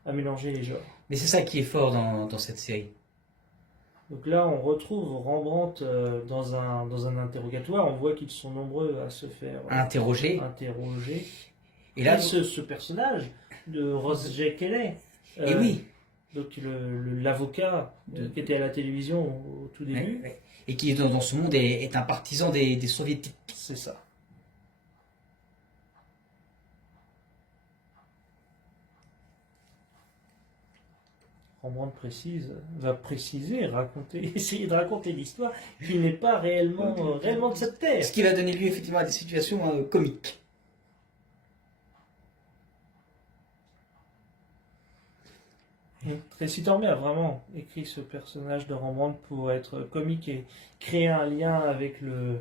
les genres. mais c'est ça qui est fort dans cette série. Donc là, on retrouve Rembrandt dans un interrogatoire. On voit qu'ils sont nombreux à se faire Interroger. Et là, ce personnage de Roger Kelly, Et oui. donc l'avocat qui était à la télévision au tout début, Ouais. Et qui dans ce monde est un partisan des soviétiques. c'est ça. Rembrandt va préciser, raconter, essayer de raconter l'histoire qui n'est pas réellement, réellement de cette terre. Ce qui va donner lieu effectivement à des situations comiques. Tracy Tormé a vraiment écrit ce personnage de Rembrandt pour être comique et créer un lien avec le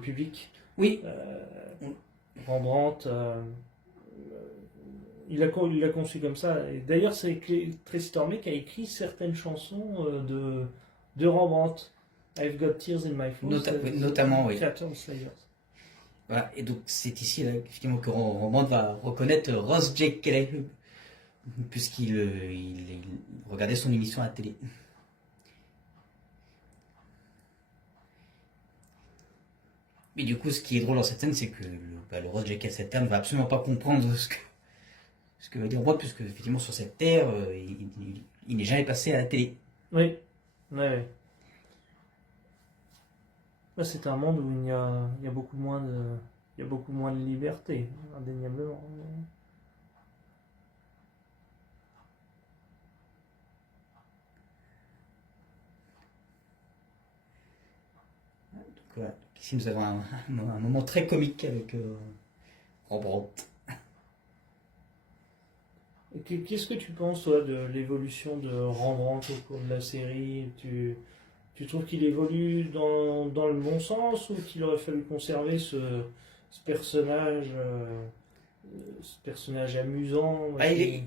public. Oui. Rembrandt, il l'a conçu comme ça. Et d'ailleurs, c'est Tracy Tormé qui a écrit certaines chansons de Rembrandt. I've Got Tears in My Throat. Notamment, oui. Créateur de Sliders. Voilà. Et donc, c'est ici là, effectivement que Rembrandt va reconnaître Ross J. Kelly, puisqu'il il regardait son émission à la télé. Mais du coup, ce qui est drôle dans cette scène, c'est que le Ross J. Kelly, cette terre, ne va absolument pas comprendre ce que va dire Rembrandt, puisque effectivement sur cette terre, il n'est jamais passé à la télé. Oui, c'est un monde où il y a beaucoup moins de liberté, indéniablement. Donc voilà, ici nous avons un moment très comique avec Rembrandt. Et qu'est-ce que tu penses, toi, de l'évolution de Rembrandt au cours de la série? Tu trouves qu'il évolue dans le bon sens ou qu'il aurait fallu conserver ce personnage amusant?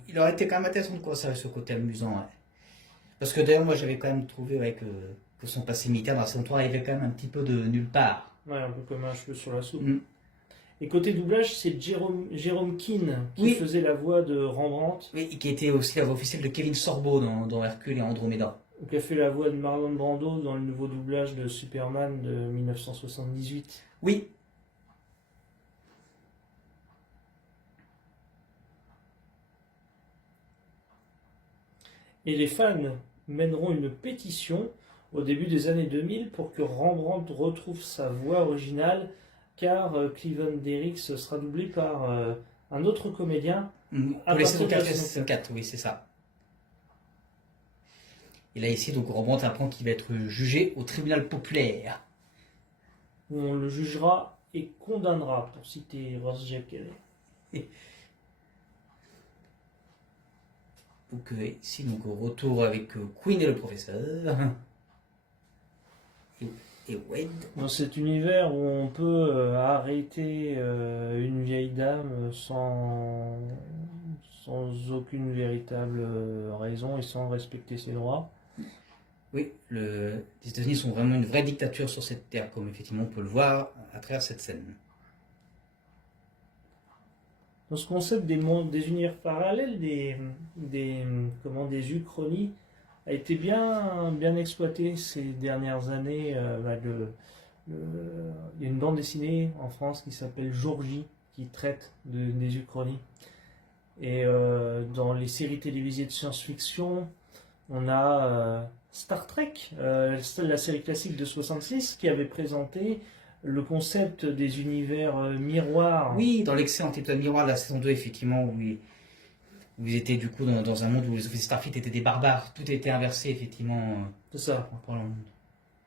Il aurait été quand même intéressant de conserver ce côté amusant. Ouais. Parce que d'ailleurs, moi j'avais quand même trouvé que son passé militaire dans la saison 3 arrivait quand même un petit peu de nulle part. Ouais, un peu comme un cheveu sur la soupe. Et côté doublage, c'est Jérôme Keane qui faisait la voix de Rembrandt. Oui, qui était aussi la voix officielle de Kevin Sorbo dans Hercule et Andromeda. Qui a fait la voix de Marlon Brando dans le nouveau doublage de Superman de 1978. Oui. Et les fans mèneront une pétition au début des années 2000 pour que Rembrandt retrouve sa voix originale, car Cleveland Derricks sera doublé par un autre comédien. Pour les saisons 4 et saison 4, oui, c'est ça. Et là, ici, donc Rembrandt apprend qu'il va être jugé au tribunal populaire. Où on le jugera et condamnera, pour citer Ross J. Kelly. Donc ici, donc au retour avec Queen et le professeur. Et Wade. Dans cet univers où on peut arrêter une vieille dame sans aucune véritable raison et sans respecter ses droits. Oui, les États-Unis sont vraiment une vraie dictature sur cette terre, comme effectivement on peut le voir à travers cette scène. Dans ce concept des univers parallèles, des uchronies, a été bien exploité ces dernières années. Il y a une bande dessinée en France qui s'appelle Jour J, qui traite des uchronies. Et dans les séries télévisées de science-fiction, on a Star Trek, la série classique de 66, qui avait présenté le concept des univers miroirs. Oui, dans l'excellent épisode miroir de la saison 2, effectivement, où ils étaient du coup dans un monde où les officiers Starfleet étaient des barbares. Tout était inversé, effectivement. C'est ça.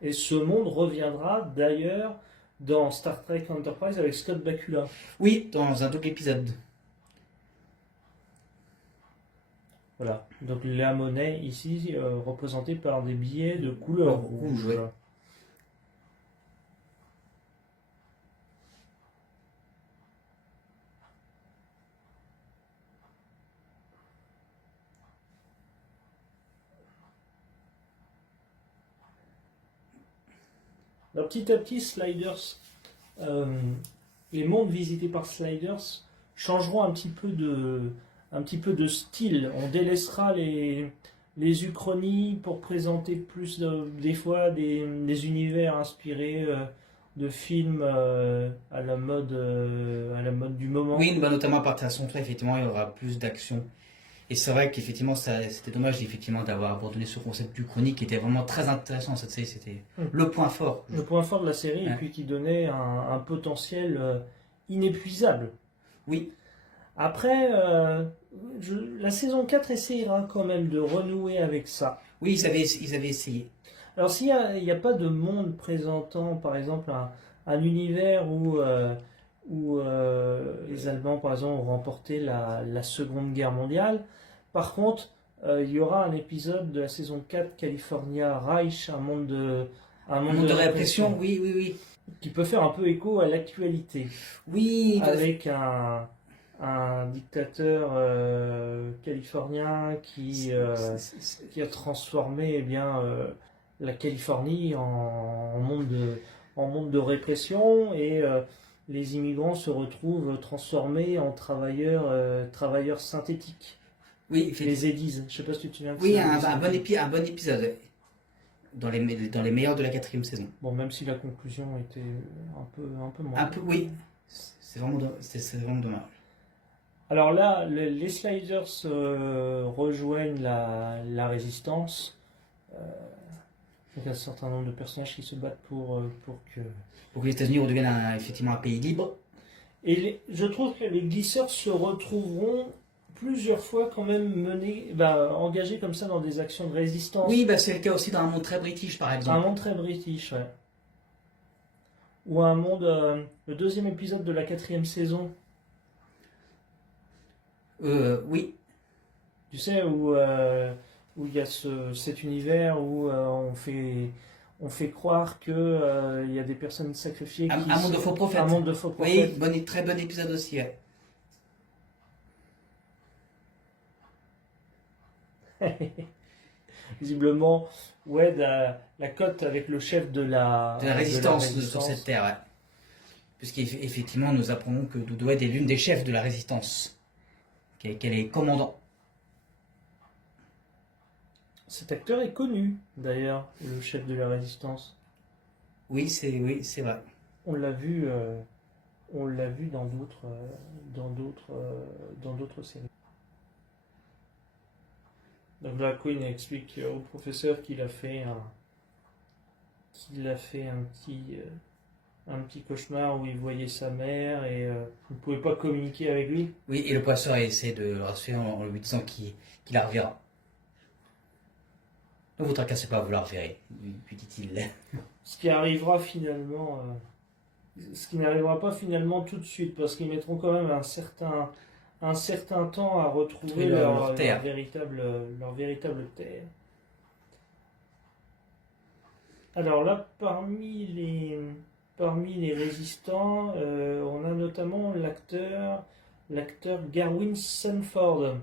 Et ce monde reviendra d'ailleurs dans Star Trek Enterprise avec Scott Bakula. Oui, dans un double épisode. Voilà. Donc la monnaie ici représentée par des billets de couleur rouge. Ouais. Alors, petit à petit, Sliders, les mondes visités par Sliders changeront un petit peu de style. On délaissera les uchronies pour présenter plus des fois des univers inspirés de films à la mode du moment. Oui, bah, notamment à partir de son tour, effectivement, il y aura plus d'action. Et c'est vrai qu'effectivement, c'était dommage d'avoir abandonné ce concept du chronique qui était vraiment très intéressant. Cette série, c'était le point fort. Le point fort de la série, et puis qui donnait un potentiel inépuisable. Oui. Après, la saison 4 essayera quand même de renouer avec ça. Oui, ils avaient essayé. Alors s'il n'y a pas de monde présentant, par exemple, un univers où les Allemands, par exemple, ont remporté la Seconde Guerre mondiale, par contre, il y aura un épisode de la saison 4, California Reich, un Un monde monde de de répression, oui, oui, oui. qui peut faire un peu écho à l'actualité, Oui, avec un dictateur californien qui a transformé la Californie en monde de répression et les immigrants se retrouvent transformés en travailleurs synthétiques. oui, effectivement. Les Eddies, je sais pas si tu te souviens de Oui, ça. un bon épisode. Dans les meilleurs de la 4e saison. Bon, même si la conclusion était un peu moins. Un peu, oui. C'est vraiment dommage. Alors là, les Sliders rejoignent la résistance. Il y a un certain nombre de personnages qui se battent pour que... Pour que les États-Unis redeviennent effectivement un pays libre. Et je trouve que les glisseurs se retrouveront plusieurs fois quand même engagés comme ça dans des actions de résistance. Oui, bah, c'est le cas aussi dans un monde très british, par Un exemple. monde très british, ouais. Ou un monde... le deuxième épisode de la 4e saison, Oui. tu sais, où il y a cet univers où on fait croire que il y a des personnes sacrifiées Un qui monde de sont- faux prophètes. Un monde de faux Oui, prophètes. très bon épisode aussi. Ouais. Visiblement, Wade a la cote avec le chef de la Résistance sur résistance. cette terre, ouais. Puisqu'effectivement, nous apprenons que Doudoued est l'une des chefs de la résistance. Qu'elle est commandant. Cet acteur est connu, d'ailleurs, le chef de la résistance. Oui, c'est vrai. On l'a vu dans d'autres séries. Donc la Queen explique au professeur qu'il a fait un petit cauchemar où il voyait sa mère et il ne pouvait pas communiquer avec lui. Oui, et le poisseur essaie de le rassurer en lui disant qu'il la reverra. Ne vous tracassez pas, vous la reverrez, lui dit-il. Ce qui n'arrivera pas finalement tout de suite, parce qu'ils mettront quand même un certain temps à retrouver leur terre. leur véritable terre. Alors là, parmi les résistants, on a notamment l'acteur Garwin Sanford,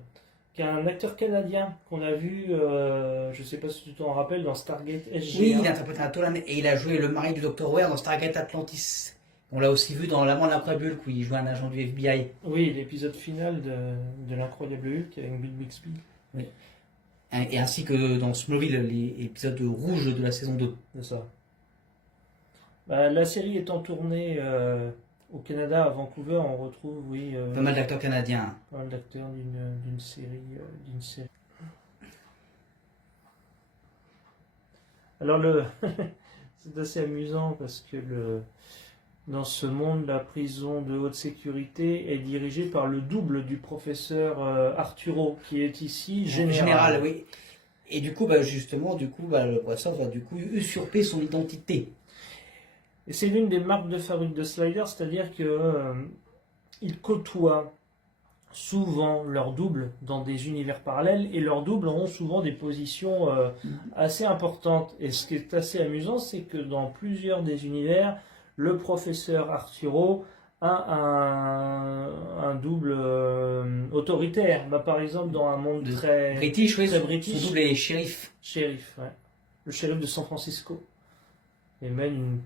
qui est un acteur canadien qu'on a vu, je ne sais pas si tu t'en rappelles, dans Stargate SG1. Oui, il a interprété un Tolan et il a joué le mari du Dr. Ware dans Stargate Atlantis. On l'a aussi vu dans L'Amant de l'Incroyable Hulk où il joue un agent du FBI. Oui, l'épisode final de l'Incroyable Hulk avec Bill Bixby. Oui. Et ainsi que dans Smallville, l'épisode rouge de la saison 2. C'est ça. La série étant tournée au Canada, à Vancouver, on retrouve, oui, Pas mal d'acteurs canadiens. pas mal d'acteurs d'une série. Alors c'est assez amusant parce que dans ce monde, la prison de haute sécurité est dirigée par le double du professeur Arturo, qui est ici général. Oui. Et du coup, le professeur va usurper son identité. Et c'est l'une des marques de fabrique de Slider, c'est-à-dire que ils côtoient souvent leurs doubles dans des univers parallèles et leurs doubles ont souvent des positions assez importantes. Et ce qui est assez amusant, c'est que dans plusieurs des univers, le professeur Arturo a un double autoritaire. Par exemple, dans un monde très British, oui, très son british, double est shérif. shérif, ouais. Le shérif de San Francisco. Et mène une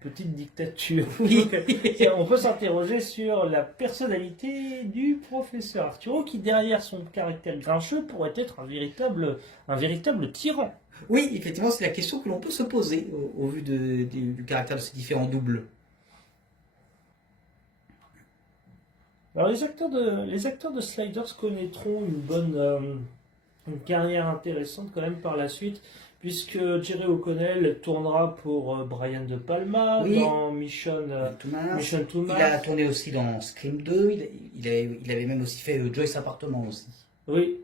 petite dictature. Oui. Donc, on peut s'interroger sur la personnalité du professeur Arturo qui, derrière son caractère grincheux, pourrait être un véritable tyran. Oui, effectivement, c'est la question que l'on peut se poser au vu du caractère de ces différents doubles. Alors les acteurs de Sliders connaîtront une carrière intéressante quand même par la suite, puisque Jerry O'Connell tournera pour Brian De Palma Oui. dans Mission to Il Mars. a tourné aussi dans Scream 2, il avait même aussi fait Joyce Appartement aussi. Oui.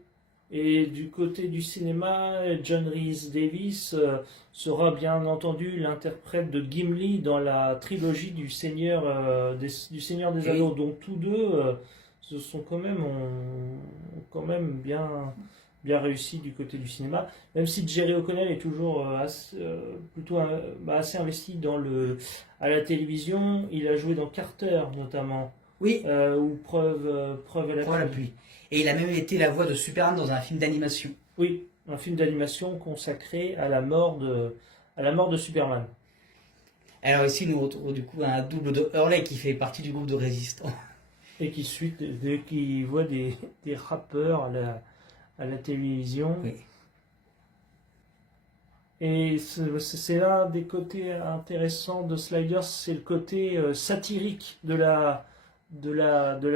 Et du côté du cinéma, John Rhys Davis sera bien entendu l'interprète de Gimli dans la trilogie du Seigneur des Anneaux, dont tous deux se sont quand même bien réussis du côté du cinéma. Même si Jerry O'Connell est toujours plutôt assez investi à la télévision, il a joué dans Carter notamment. Oui. Ou Preuve à la pluie. Et il a même été la voix de Superman dans un film d'animation. Oui, un film d'animation consacré à la mort de Superman. Alors ici, nous retrouvons du coup un double de Hurley qui fait partie du groupe de résistants. Et qui voit des rappeurs à la télévision. Oui. Et c'est l'un des côtés intéressants de Sliders, c'est le côté satirique de la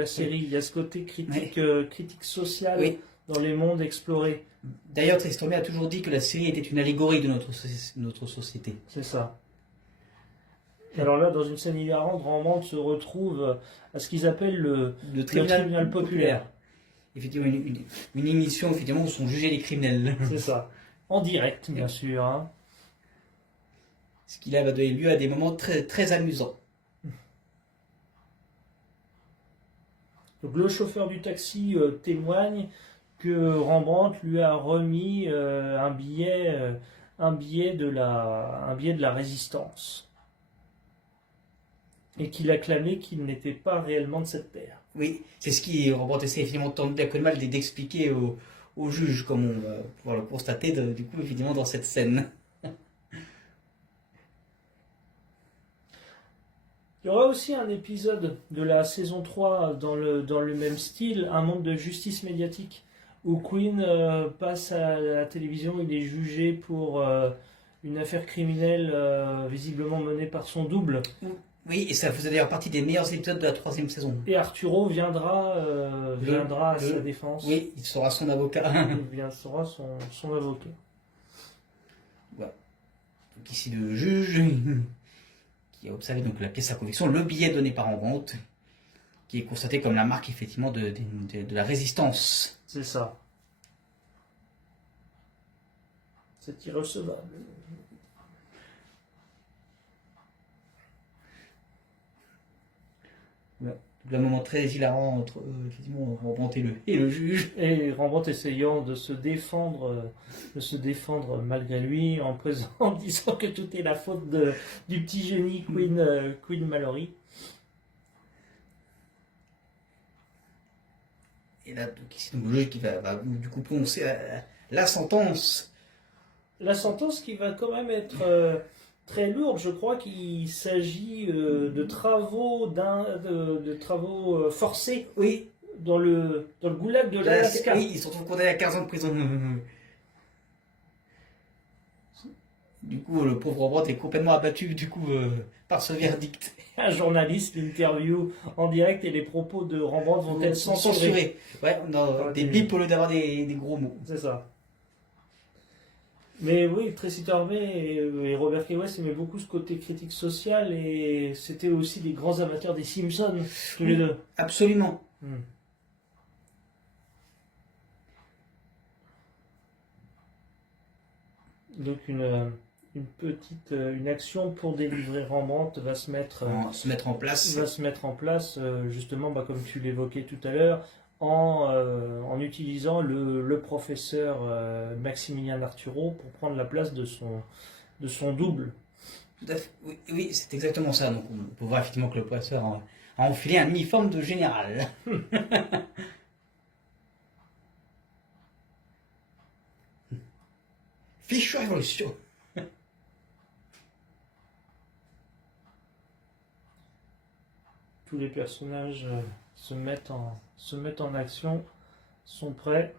série. Il y a ce côté critique sociale dans les mondes explorés. D'ailleurs, Tristomé a toujours dit que la série était une allégorie de notre société. C'est ça. Alors là, dans une scène hilarante, Rembrandt se retrouve à ce qu'ils appellent le tribunal populaire. Effectivement, une émission effectivement, où sont jugés les criminels. C'est ça. En direct, bien sûr. Hein. Ce qui là va donner lieu à des moments très, très amusants. Donc, le chauffeur du taxi témoigne que Rembrandt lui a remis un billet de la résistance. Et qu'il a clamé qu'il n'était pas réellement de cette terre. Oui, c'est ce qui Rembrandt essaie effectivement tant bien que mal d'expliquer au juge, comme on va pouvoir le constater du coup évidemment dans cette scène. Il y aura aussi un épisode de la saison 3 dans le même style, un monde de justice médiatique, où Queen passe à la télévision, il est jugé pour une affaire criminelle visiblement menée par son double. Oui, et ça faisait d'ailleurs partie des meilleurs épisodes de la 3e saison. Et Arturo viendra à sa défense. Oui, il sera son avocat. Il sera son avocat. Voilà. Donc ici le juge qui a observé donc la pièce à conviction, le billet donné par Rembrandt, qui est constaté comme la marque effectivement de la résistance. C'est ça. C'est irrecevable. Voilà. Donc, un moment très hilarant entre effectivement Rembrandt et le juge. Et Rembrandt essayant de se défendre malgré lui en disant que tout est la faute du petit génie Queen Mallory. Et là, donc, ici, donc, le juge qui va du coup prononcer la sentence. La sentence qui va quand même être très lourde. Je crois qu'il s'agit de travaux forcés. Oui. Dans le goulag de l'Alaska. Oui, ils sont condamnés à 15 ans de prison. Du coup, le pauvre Rembrandt est complètement abattu par ce verdict. Un journaliste l'interview en direct et les propos de Rembrandt vont être censurés. Ouais, on a des bips au lieu d'avoir des gros mots. C'est ça. Mais oui, Tracy Tormé et Robert K. West aimaient beaucoup ce côté critique social et c'était aussi des grands amateurs des Simpsons, tous les deux. Absolument. Donc une action pour délivrer Rembrandt va se mettre en place. Justement, comme tu l'évoquais tout à l'heure, en utilisant le professeur Maximilien Arturo pour prendre la place de son double. Tout à fait. Oui, c'est exactement ça. Donc on peut voir effectivement que le professeur a enfilé un uniforme de général. Fichue révolution. Tous les personnages se mettent en action, sont prêts.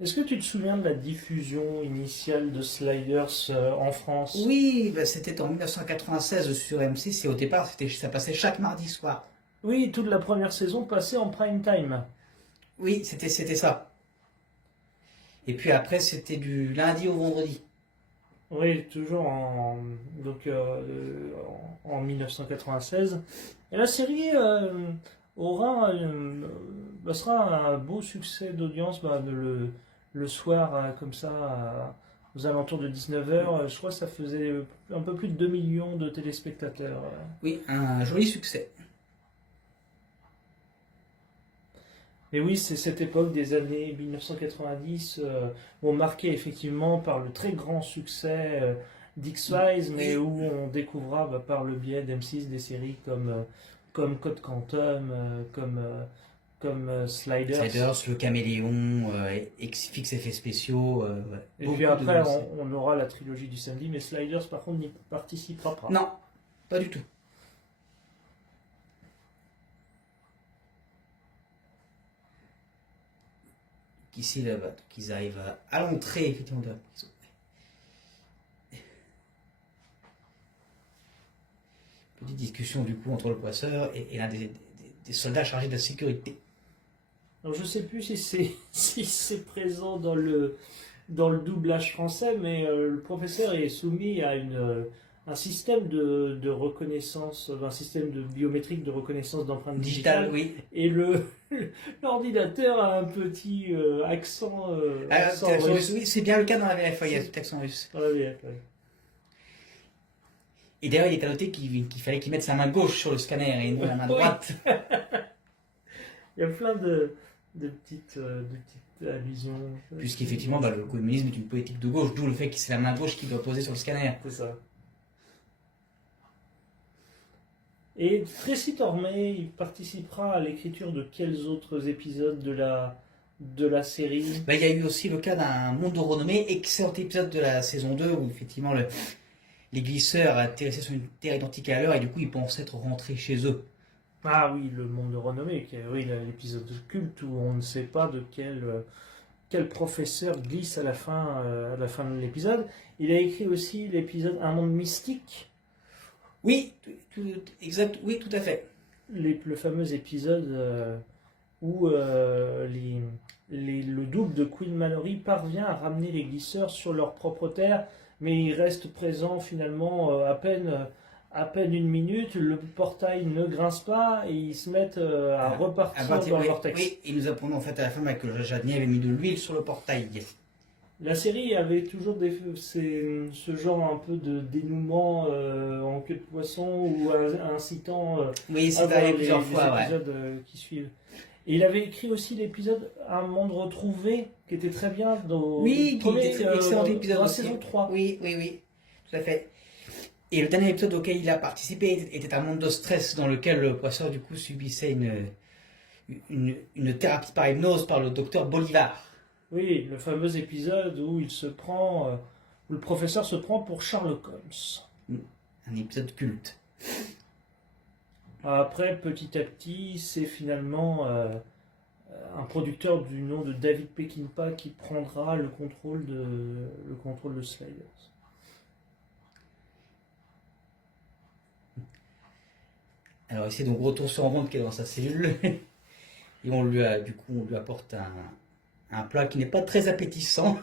Est-ce que tu te souviens de la diffusion initiale de Sliders en France? Oui, c'était en 1996 sur M6 et au départ ça passait chaque mardi soir. Oui, toute la première saison passée en prime time. Oui, c'était ça. Et puis après, c'était du lundi au vendredi. Oui, toujours donc, en 1996. Et la série sera un beau succès d'audience le soir, comme ça, aux alentours de 19h. Je crois que ça faisait un peu plus de 2 millions de téléspectateurs. Oui, un joli succès. Et oui, c'est cette époque des années 1990, marquée effectivement par le très grand succès d'X-Files, mais où on découvrira par le biais d'M6 des séries comme Code Quantum, comme Sliders. Sliders, le Caméléon, Fix effets spéciaux. Et puis après, on aura la trilogie du samedi, mais Sliders par contre n'y participera pas. Non, pas du tout. Ici, là, qu'ils arrivent à l'entrée effectivement de la prison. Petite discussion du coup entre le poisseur et l'un des soldats chargés de la sécurité. Alors je sais plus si c'est présent dans le doublage français, mais le professeur est soumis à un système de reconnaissance, un système biométrique de reconnaissance d'empreintes digitales. Oui. Et l'ordinateur a un petit accent, russe. Oui, c'est bien le cas dans la VF, il y a cet accent russe. Dans la VF, oui. Et d'ailleurs, il est à noter qu'il fallait qu'il mette sa main gauche sur le scanner et non la main droite. Il y a plein de petites allusions. Puisqu'effectivement, le communisme est une politique de gauche, d'où le fait que c'est la main gauche qui doit poser sur le scanner. C'est ça. Et Tracy Tormé, il participera à l'écriture de quels autres épisodes de la série? Il y a eu aussi le cas d'un monde de renommée, excellent épisode de la saison 2, où effectivement les glisseurs atterrissaient sur une terre identique à leur et du coup ils pensaient être rentrés chez eux. Ah oui, le monde de renommée, oui, l'épisode culte où on ne sait pas de quel professeur glisse à la fin de l'épisode. Il a écrit aussi l'épisode Un monde mystique. Oui, exact, oui, tout à fait. Le fameux épisode où le double de Queen Mallory parvient à ramener les glisseurs sur leur propre terre, mais ils restent présents finalement à peine une minute, le portail ne grince pas et ils se mettent à repartir dans le vortex. Oui, et nous apprenons en fait à la fin que Jadnier avait mis de l'huile sur le portail. La série avait toujours ce genre un peu de dénouement en queue de poisson ou incitant oui, c'est arrivé plusieurs fois, les épisodes qui suivent. Et il avait écrit aussi l'épisode Un monde retrouvé qui était très bien dans excellent épisode dans la saison 3. Oui, tout à fait. Et le dernier épisode auquel il a participé était un monde de stress dans lequel le poisseur du coup subissait une thérapie par hypnose par le docteur Bolivar. Oui, le fameux épisode où le professeur se prend pour Sherlock Holmes. Un épisode culte. Après, petit à petit, c'est finalement un producteur du nom de David Peckinpah qui prendra le contrôle de Sliders. Alors ici, donc, retour sur Rand qui est dans sa cellule. Et on lui apporte un plat qui n'est pas très appétissant.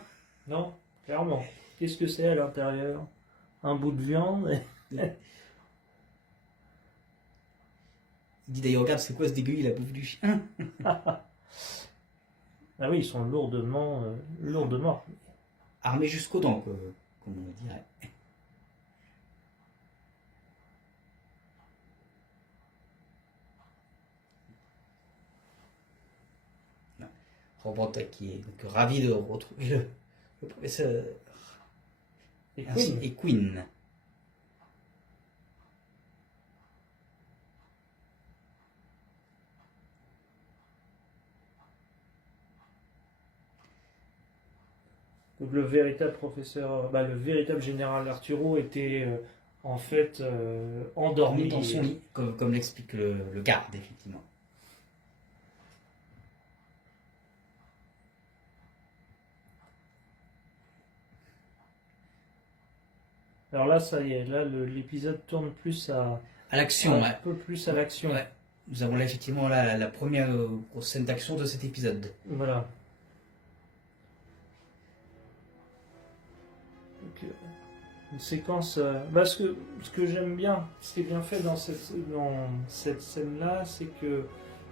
Non, clairement. Qu'est-ce que c'est à l'intérieur? Un bout de viande. Il dit d'ailleurs, regarde, c'est quoi ce dégueu, il a bouffe du chien. Ah oui, ils sont lourdement armés jusqu'aux dents, comme on dirait. Robota qui est donc ravi de retrouver le professeur et Queen. Donc le véritable professeur, le véritable général Arturo était en fait endormi dans son lit, comme l'explique le garde, effectivement. Alors là, ça y est, là l'épisode tourne plus à l'action, un peu plus à l'action. Ouais. nous avons là effectivement la première grosse scène d'action de cet épisode. Voilà. Donc, une séquence. Ce que j'aime bien, ce qui est bien fait dans cette scène-là, c'est que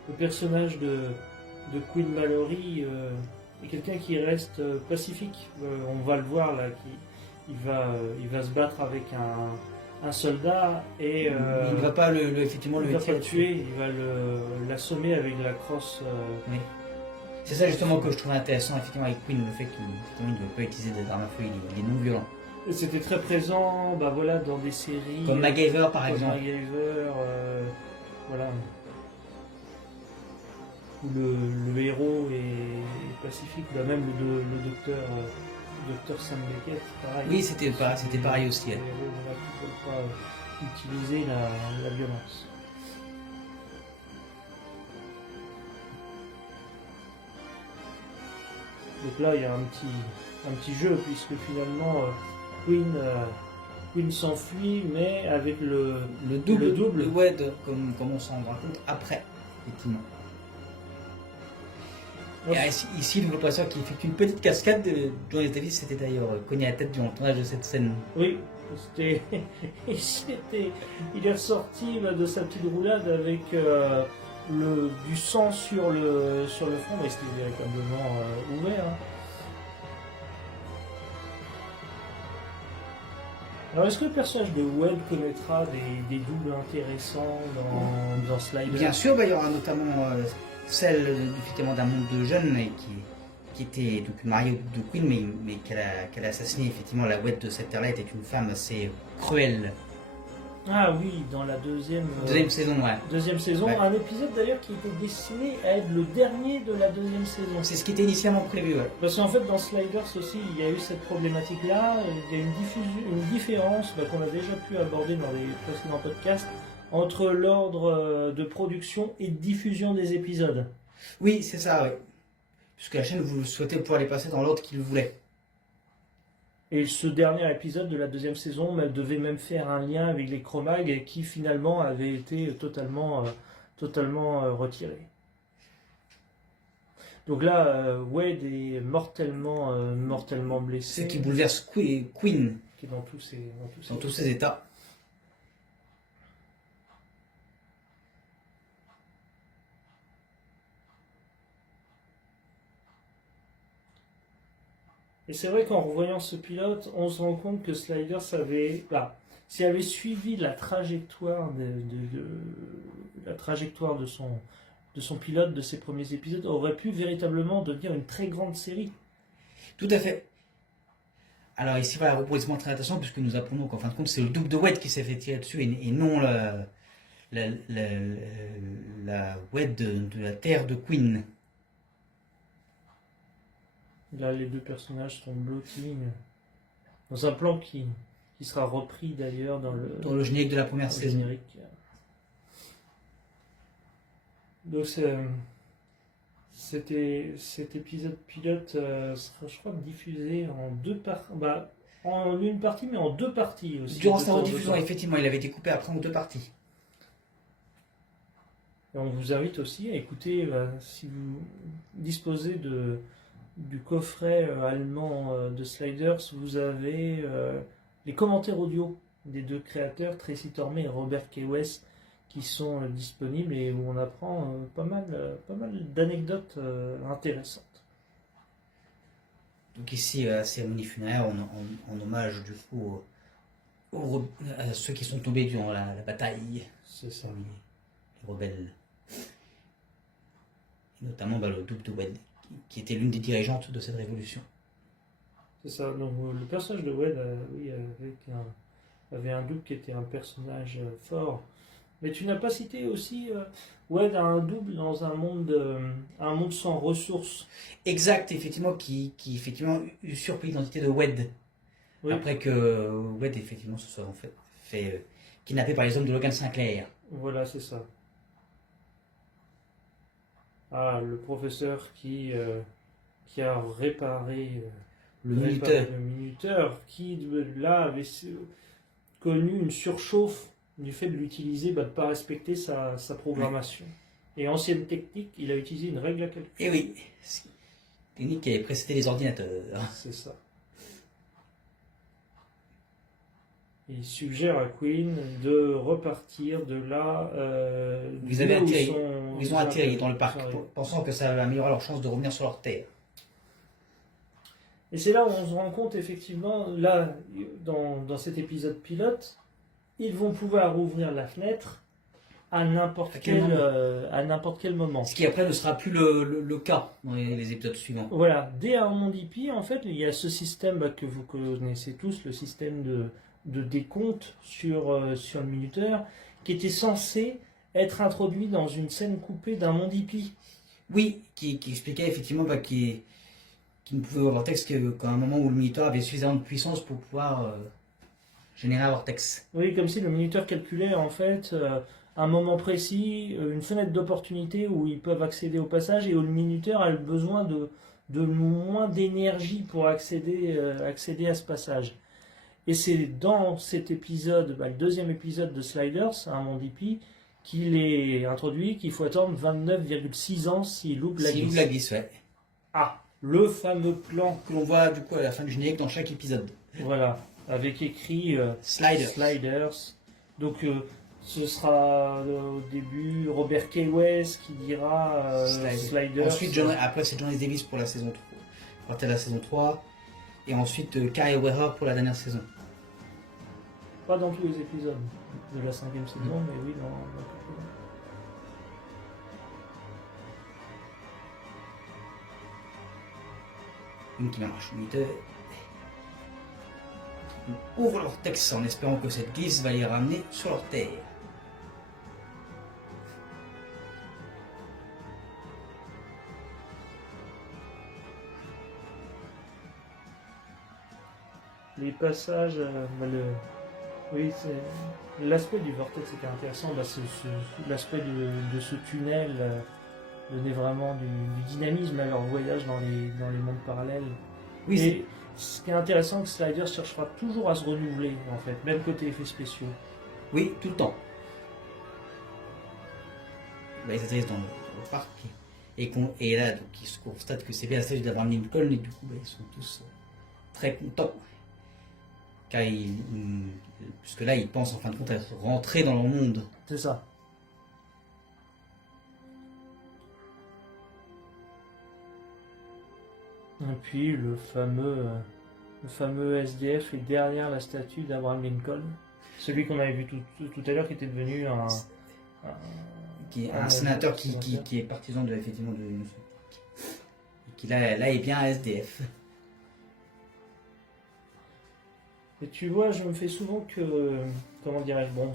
le personnage de Queen Mallory est quelqu'un qui reste pacifique. On va le voir là, il va se battre avec un soldat et il ne va pas effectivement il le va pas tirer le tuer, il va l'assommer avec la crosse. Oui. C'est ça justement que je trouve intéressant effectivement avec Queen, le fait qu'il ne veut pas utiliser des armes à feu, il est non violent. Et c'était très présent voilà, dans des séries. Comme MacGyver par comme exemple. MacGyver, voilà. Où le héros est pacifique, bah, même docteur Sam Beckett, pareil. Oui, c'était pareil aussi. Le héros voilà, qui ne veut pas utiliser la violence. Donc là, il y a un petit jeu, puisque finalement, Queen s'enfuit, mais avec le double. Ouais, comme on s'en rend compte après, effectivement. Ouais. Et ici, le professeur qui effectue une petite cascade, Johnny Davis s'était d'ailleurs cogné la tête durant le tournage de cette scène. Oui, il est ressorti de sa petite roulade avec du sang sur le front, mais c'était véritablement ouvert. Hein. Alors, est-ce que le personnage de Wade connaîtra des doubles intéressants dans Sliders? Bien sûr, il y aura notamment celle effectivement d'un monde de jeunes qui était donc mariée au de Queen, mais qu'elle a assassiné. Effectivement, la Wade de cette terre-là était une femme assez cruelle. Ah oui, dans la deuxième saison, ouais. Deuxième saison, Ouais. un épisode d'ailleurs qui était destiné à être le dernier de la deuxième saison. C'est ce qui était initialement prévu, ouais. Parce qu'en fait, dans Sliders aussi, il y a eu cette problématique-là. Il y a une différence qu'on a déjà pu aborder dans les précédents podcasts entre l'ordre de production et de diffusion des épisodes. Oui, c'est ça, oui. Puisque la chaîne vous souhaitait pouvoir les passer dans l'ordre qu'il voulait. Et ce dernier épisode de la deuxième saison devait même faire un lien avec les Cro-Mags qui finalement avait été totalement retiré. Donc là, Wade est mortellement blessé. Ce qui bouleverse Queen Qui est dans tous ses états. Et c'est vrai qu'en revoyant ce pilote, on se rend compte que Sliders s'il avait suivi la trajectoire de son pilote de ses premiers épisodes, aurait pu véritablement devenir une très grande série. Tout à fait. Alors ici, voilà, rebondissement très intéressant, puisque nous apprenons qu'en fin de compte, c'est le double de Wade qui s'est fait tirer dessus, et non la Wade de la terre de Queen. Là, les deux personnages sont blottis dans un plan qui sera repris d'ailleurs dans le générique de la première saison. Générique. Donc cet épisode pilote sera, je crois, diffusé en en une partie, mais en deux parties aussi. Durant sa rediffusion, effectivement, il avait été coupé après en deux parties. Et on vous invite aussi à écouter, si vous disposez du coffret allemand de Sliders, vous avez les commentaires audio des deux créateurs, Tracy Tormé et Robert K. West, qui sont disponibles et où on apprend pas mal d'anecdotes intéressantes. Donc ici, cérémonie funéraire en hommage du coup à ceux qui sont tombés durant la bataille. C'est ça. Les rebelles. Et notamment le double de Wade, qui était l'une des dirigeantes de cette révolution. C'est ça, donc le personnage de Wade avait un double qui était un personnage fort. Mais tu n'as pas cité aussi Wade a un double dans un monde sans ressources. Exact, effectivement, qui effectivement usurpe l'identité de Wade. Oui. Après que Wade effectivement se soit en fait kidnappé par les hommes de Logan Sinclair. Voilà, c'est ça. Ah, le professeur qui a réparé le minuteur, qui là avait connu une surchauffe du fait de l'utiliser, de ne pas respecter sa programmation. Et ancienne technique, il a utilisé une règle à calcul. Et oui, technique qui avait précédé les ordinateurs. C'est ça. Il suggère à Queen de repartir de là où ils ont atterri dans le parc, pensant que ça améliorera leur chance de revenir sur leur terre. Et c'est là où on se rend compte, effectivement, là, dans cet épisode pilote, ils vont pouvoir ouvrir la fenêtre à n'importe quel moment. Ce qui après ne sera plus le cas dans les épisodes suivants. Voilà, dès Armand Hippie, en fait, il y a ce système que vous connaissez tous, le système de décompte sur le minuteur, qui était censé être introduit dans une scène coupée d'un monde hippie. Oui, qui expliquait effectivement qu'il ne pouvait avoir vortex qu'à un moment où le minuteur avait suffisamment de puissance pour pouvoir générer un vortex. Oui, comme si le minuteur calculait en fait un moment précis, une fenêtre d'opportunité où ils peuvent accéder au passage et où le minuteur a besoin de moins d'énergie pour accéder à ce passage. Et c'est dans cet épisode, le deuxième épisode de Sliders, un monde hippie, qu'il est introduit qu'il faut attendre 29,6 ans s'il loupe la glisse. S'il loupe la glisse, ouais. Ah, le fameux plan que l'on voit du coup à la fin du générique dans chaque épisode. Voilà, avec écrit Sliders. Donc ce sera au début Robert K. West qui dira Sliders. Ensuite, après c'est Johnny Davis pour la saison 3. Partir de la saison 3. Et ensuite Kyle Wearer pour la dernière saison. Pas dans tous les épisodes de la 5e saison, mais oui, dans quelques-uns. Une qui marche, une ouvre leur texte en espérant que cette glisse va les ramener sur leur terre. Les passages, oui, l'aspect du vortex était intéressant. L'aspect de ce tunnel donnait vraiment du dynamisme à leur voyage dans les mondes parallèles. Oui, et ce qui est intéressant, c'est que Sliders cherchera toujours à se renouveler, en fait, même côté effets spéciaux. Oui, tout le temps. Ils atterrissent dans le parc et là, donc, ils se constatent que c'est bien la stage d'Abraham Lincoln et du coup, ils sont tous très contents. Car puisque là, ils pensent en fin de compte à rentrer dans leur monde. C'est ça. Et puis le fameux SDF est derrière la statue d'Abraham Lincoln. Celui qu'on avait vu tout à l'heure qui était devenu un sénateur qui est partisan effectivement de l'Union soviétique. Et qui là est bien un SDF. Et tu vois, je me fais souvent que, comment dirais-je, bon,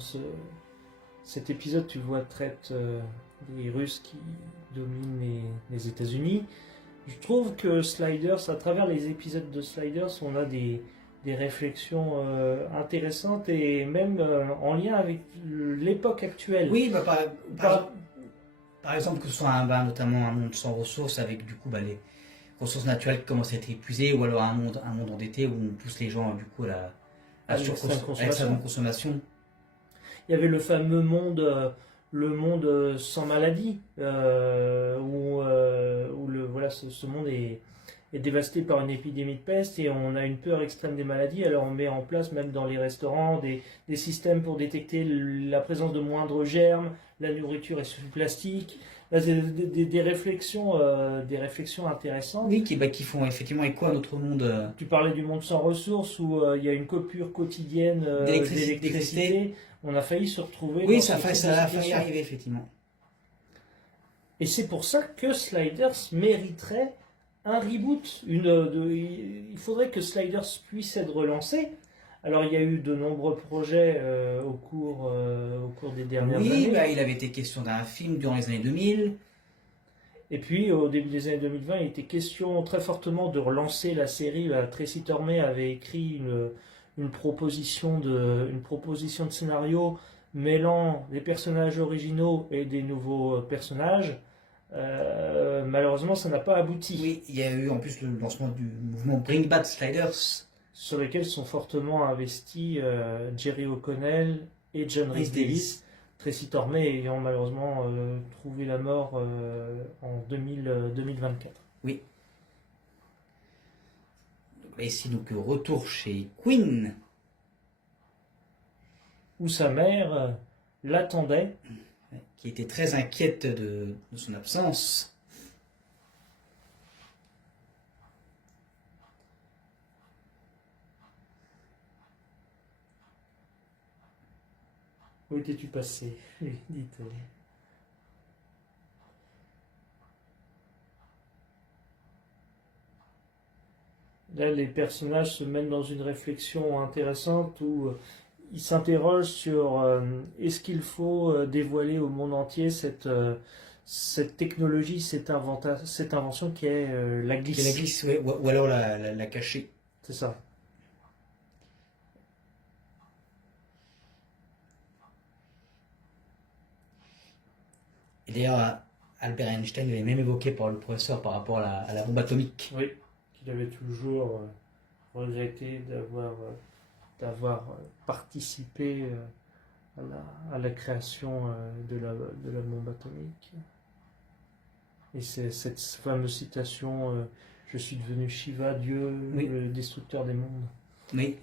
cet épisode, tu vois, traite des Russes qui dominent les États-Unis. Je trouve que Sliders, à travers les épisodes de Sliders, on a des réflexions intéressantes et même en lien avec l'époque actuelle. Oui, par exemple, que ce soit notamment un monde sans ressources, avec du coup les ressources naturelles qui commencent à être épuisées, ou alors un monde endetté où on pousse les gens du coup à la consommation. Il y avait le fameux monde, le monde sans maladie, où ce monde est dévasté par une épidémie de peste et on a une peur extrême des maladies. Alors on met en place même dans les restaurants des systèmes pour détecter la présence de moindres germes, la nourriture est sous plastique. Des réflexions intéressantes. Oui, qui font effectivement écho à notre monde. Tu parlais du monde sans ressources où il y a une coupure quotidienne d'électricité. On a failli se retrouver. Oui, ça a failli arriver effectivement. Et c'est pour ça que Sliders mériterait un reboot. Il faudrait que Sliders puisse être relancé. Alors il y a eu de nombreux projets au cours des dernières années. Oui, il avait été question d'un film durant les années 2000. Et puis au début des années 2020, il était question très fortement de relancer la série. Tracy Tormé avait écrit une proposition de scénario mêlant les personnages originaux et des nouveaux personnages. Malheureusement, ça n'a pas abouti. Oui, il y a eu en plus le lancement du mouvement Bring Back Sliders, sur lesquels sont fortement investis Jerry O'Connell et John Rhys Rhys Davies. Davies, Tracy Tormé ayant malheureusement trouvé la mort en 2024. Oui. Donc là, ici, donc, retour chez Queen. Où sa mère l'attendait. Qui était très inquiète de son absence. Où étais-tu passé? Oui, dit-elle. Là, les personnages se mènent dans une réflexion intéressante où ils s'interrogent sur est-ce qu'il faut dévoiler au monde entier cette technologie, cette invention qui est la glisse. Et la glisse, ouais, ou alors la cacher. C'est ça. Et d'ailleurs, Albert Einstein l'avait même évoqué par le professeur par rapport à la bombe atomique. Oui, qu'il avait toujours regretté d'avoir participé à la création de la bombe atomique. Et c'est cette fameuse citation je suis devenu Shiva, Dieu, Oui. le destructeur des mondes. Oui,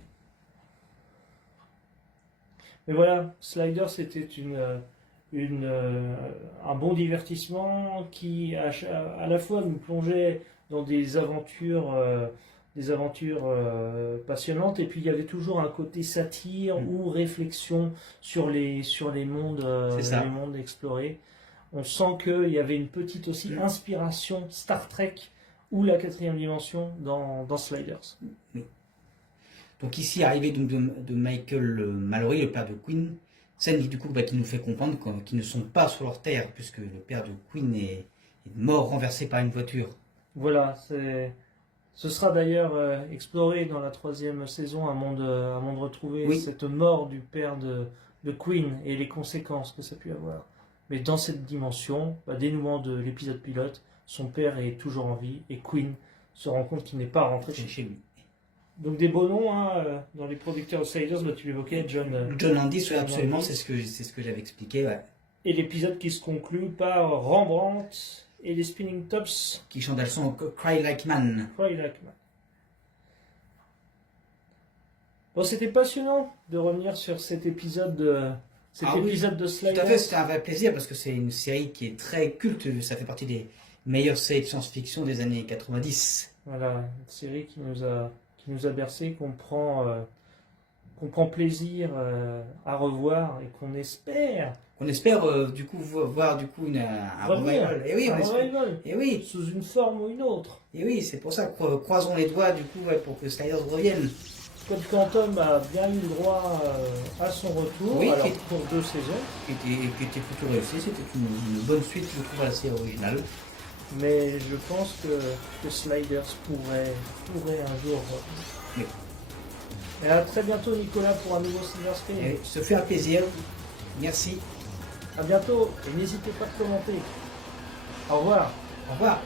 Mais voilà, Sliders c'était un bon divertissement qui à la fois nous plongeait dans des aventures passionnantes, et puis il y avait toujours un côté satire ou réflexion sur les mondes, C'est ça. les mondes explorés. On sent qu'il y avait une petite aussi inspiration Star Trek ou la quatrième dimension dans Sliders. donc ici, arrivé donc de Michael Mallory, le père de Queen, scène qui, du coup, qui nous fait comprendre qu'ils ne sont pas sur leur terre, puisque le père de Queen est mort renversé par une voiture. Voilà, ce sera d'ailleurs exploré dans la 3e saison, un monde retrouvé, Oui. cette mort du père de Queen et les conséquences que ça a pu avoir. Mais dans cette dimension, dénouement de l'épisode pilote, son père est toujours en vie et Queen se rend compte qu'il n'est pas rentré chez lui. Chez lui. Donc des beaux noms dans les producteurs de Sliders, tu l'évoquais, John Landis, ouais, John absolument, Landis. c'est ce que j'avais expliqué, ouais. Et l'épisode qui se conclut par Rembrandt et les Spinning Tops. Qui chante le son Cry Like Man. Cry Like Man. Bon, c'était passionnant de revenir sur cet épisode de Sliders. Tout à fait, c'était un vrai plaisir parce que c'est une série qui est très culte. Ça fait partie des meilleures séries de science-fiction des années 90. Voilà, une série qui nous a bercé, qu'on prend plaisir à revoir et qu'on espère On espère du coup voir du coup un revenir. revival. Et oui, Un on espère. revival, Et oui, sous une forme ou une autre. et oui, c'est pour ça que croisons les doigts du coup pour que Sliders revienne. Code Quantum a bien eu le droit à son retour, Oui, alors qui- pour 2 saisons, Qui était plutôt réussi. C'était une bonne suite, je trouve, à la série originale. mais je pense que Sliders pourrait un jour revenir. Oui. Et à très bientôt Nicolas pour un nouveau Sliders Screen. Et ce fut un plaisir. Merci. À bientôt et n'hésitez pas à commenter. Au revoir. Au revoir.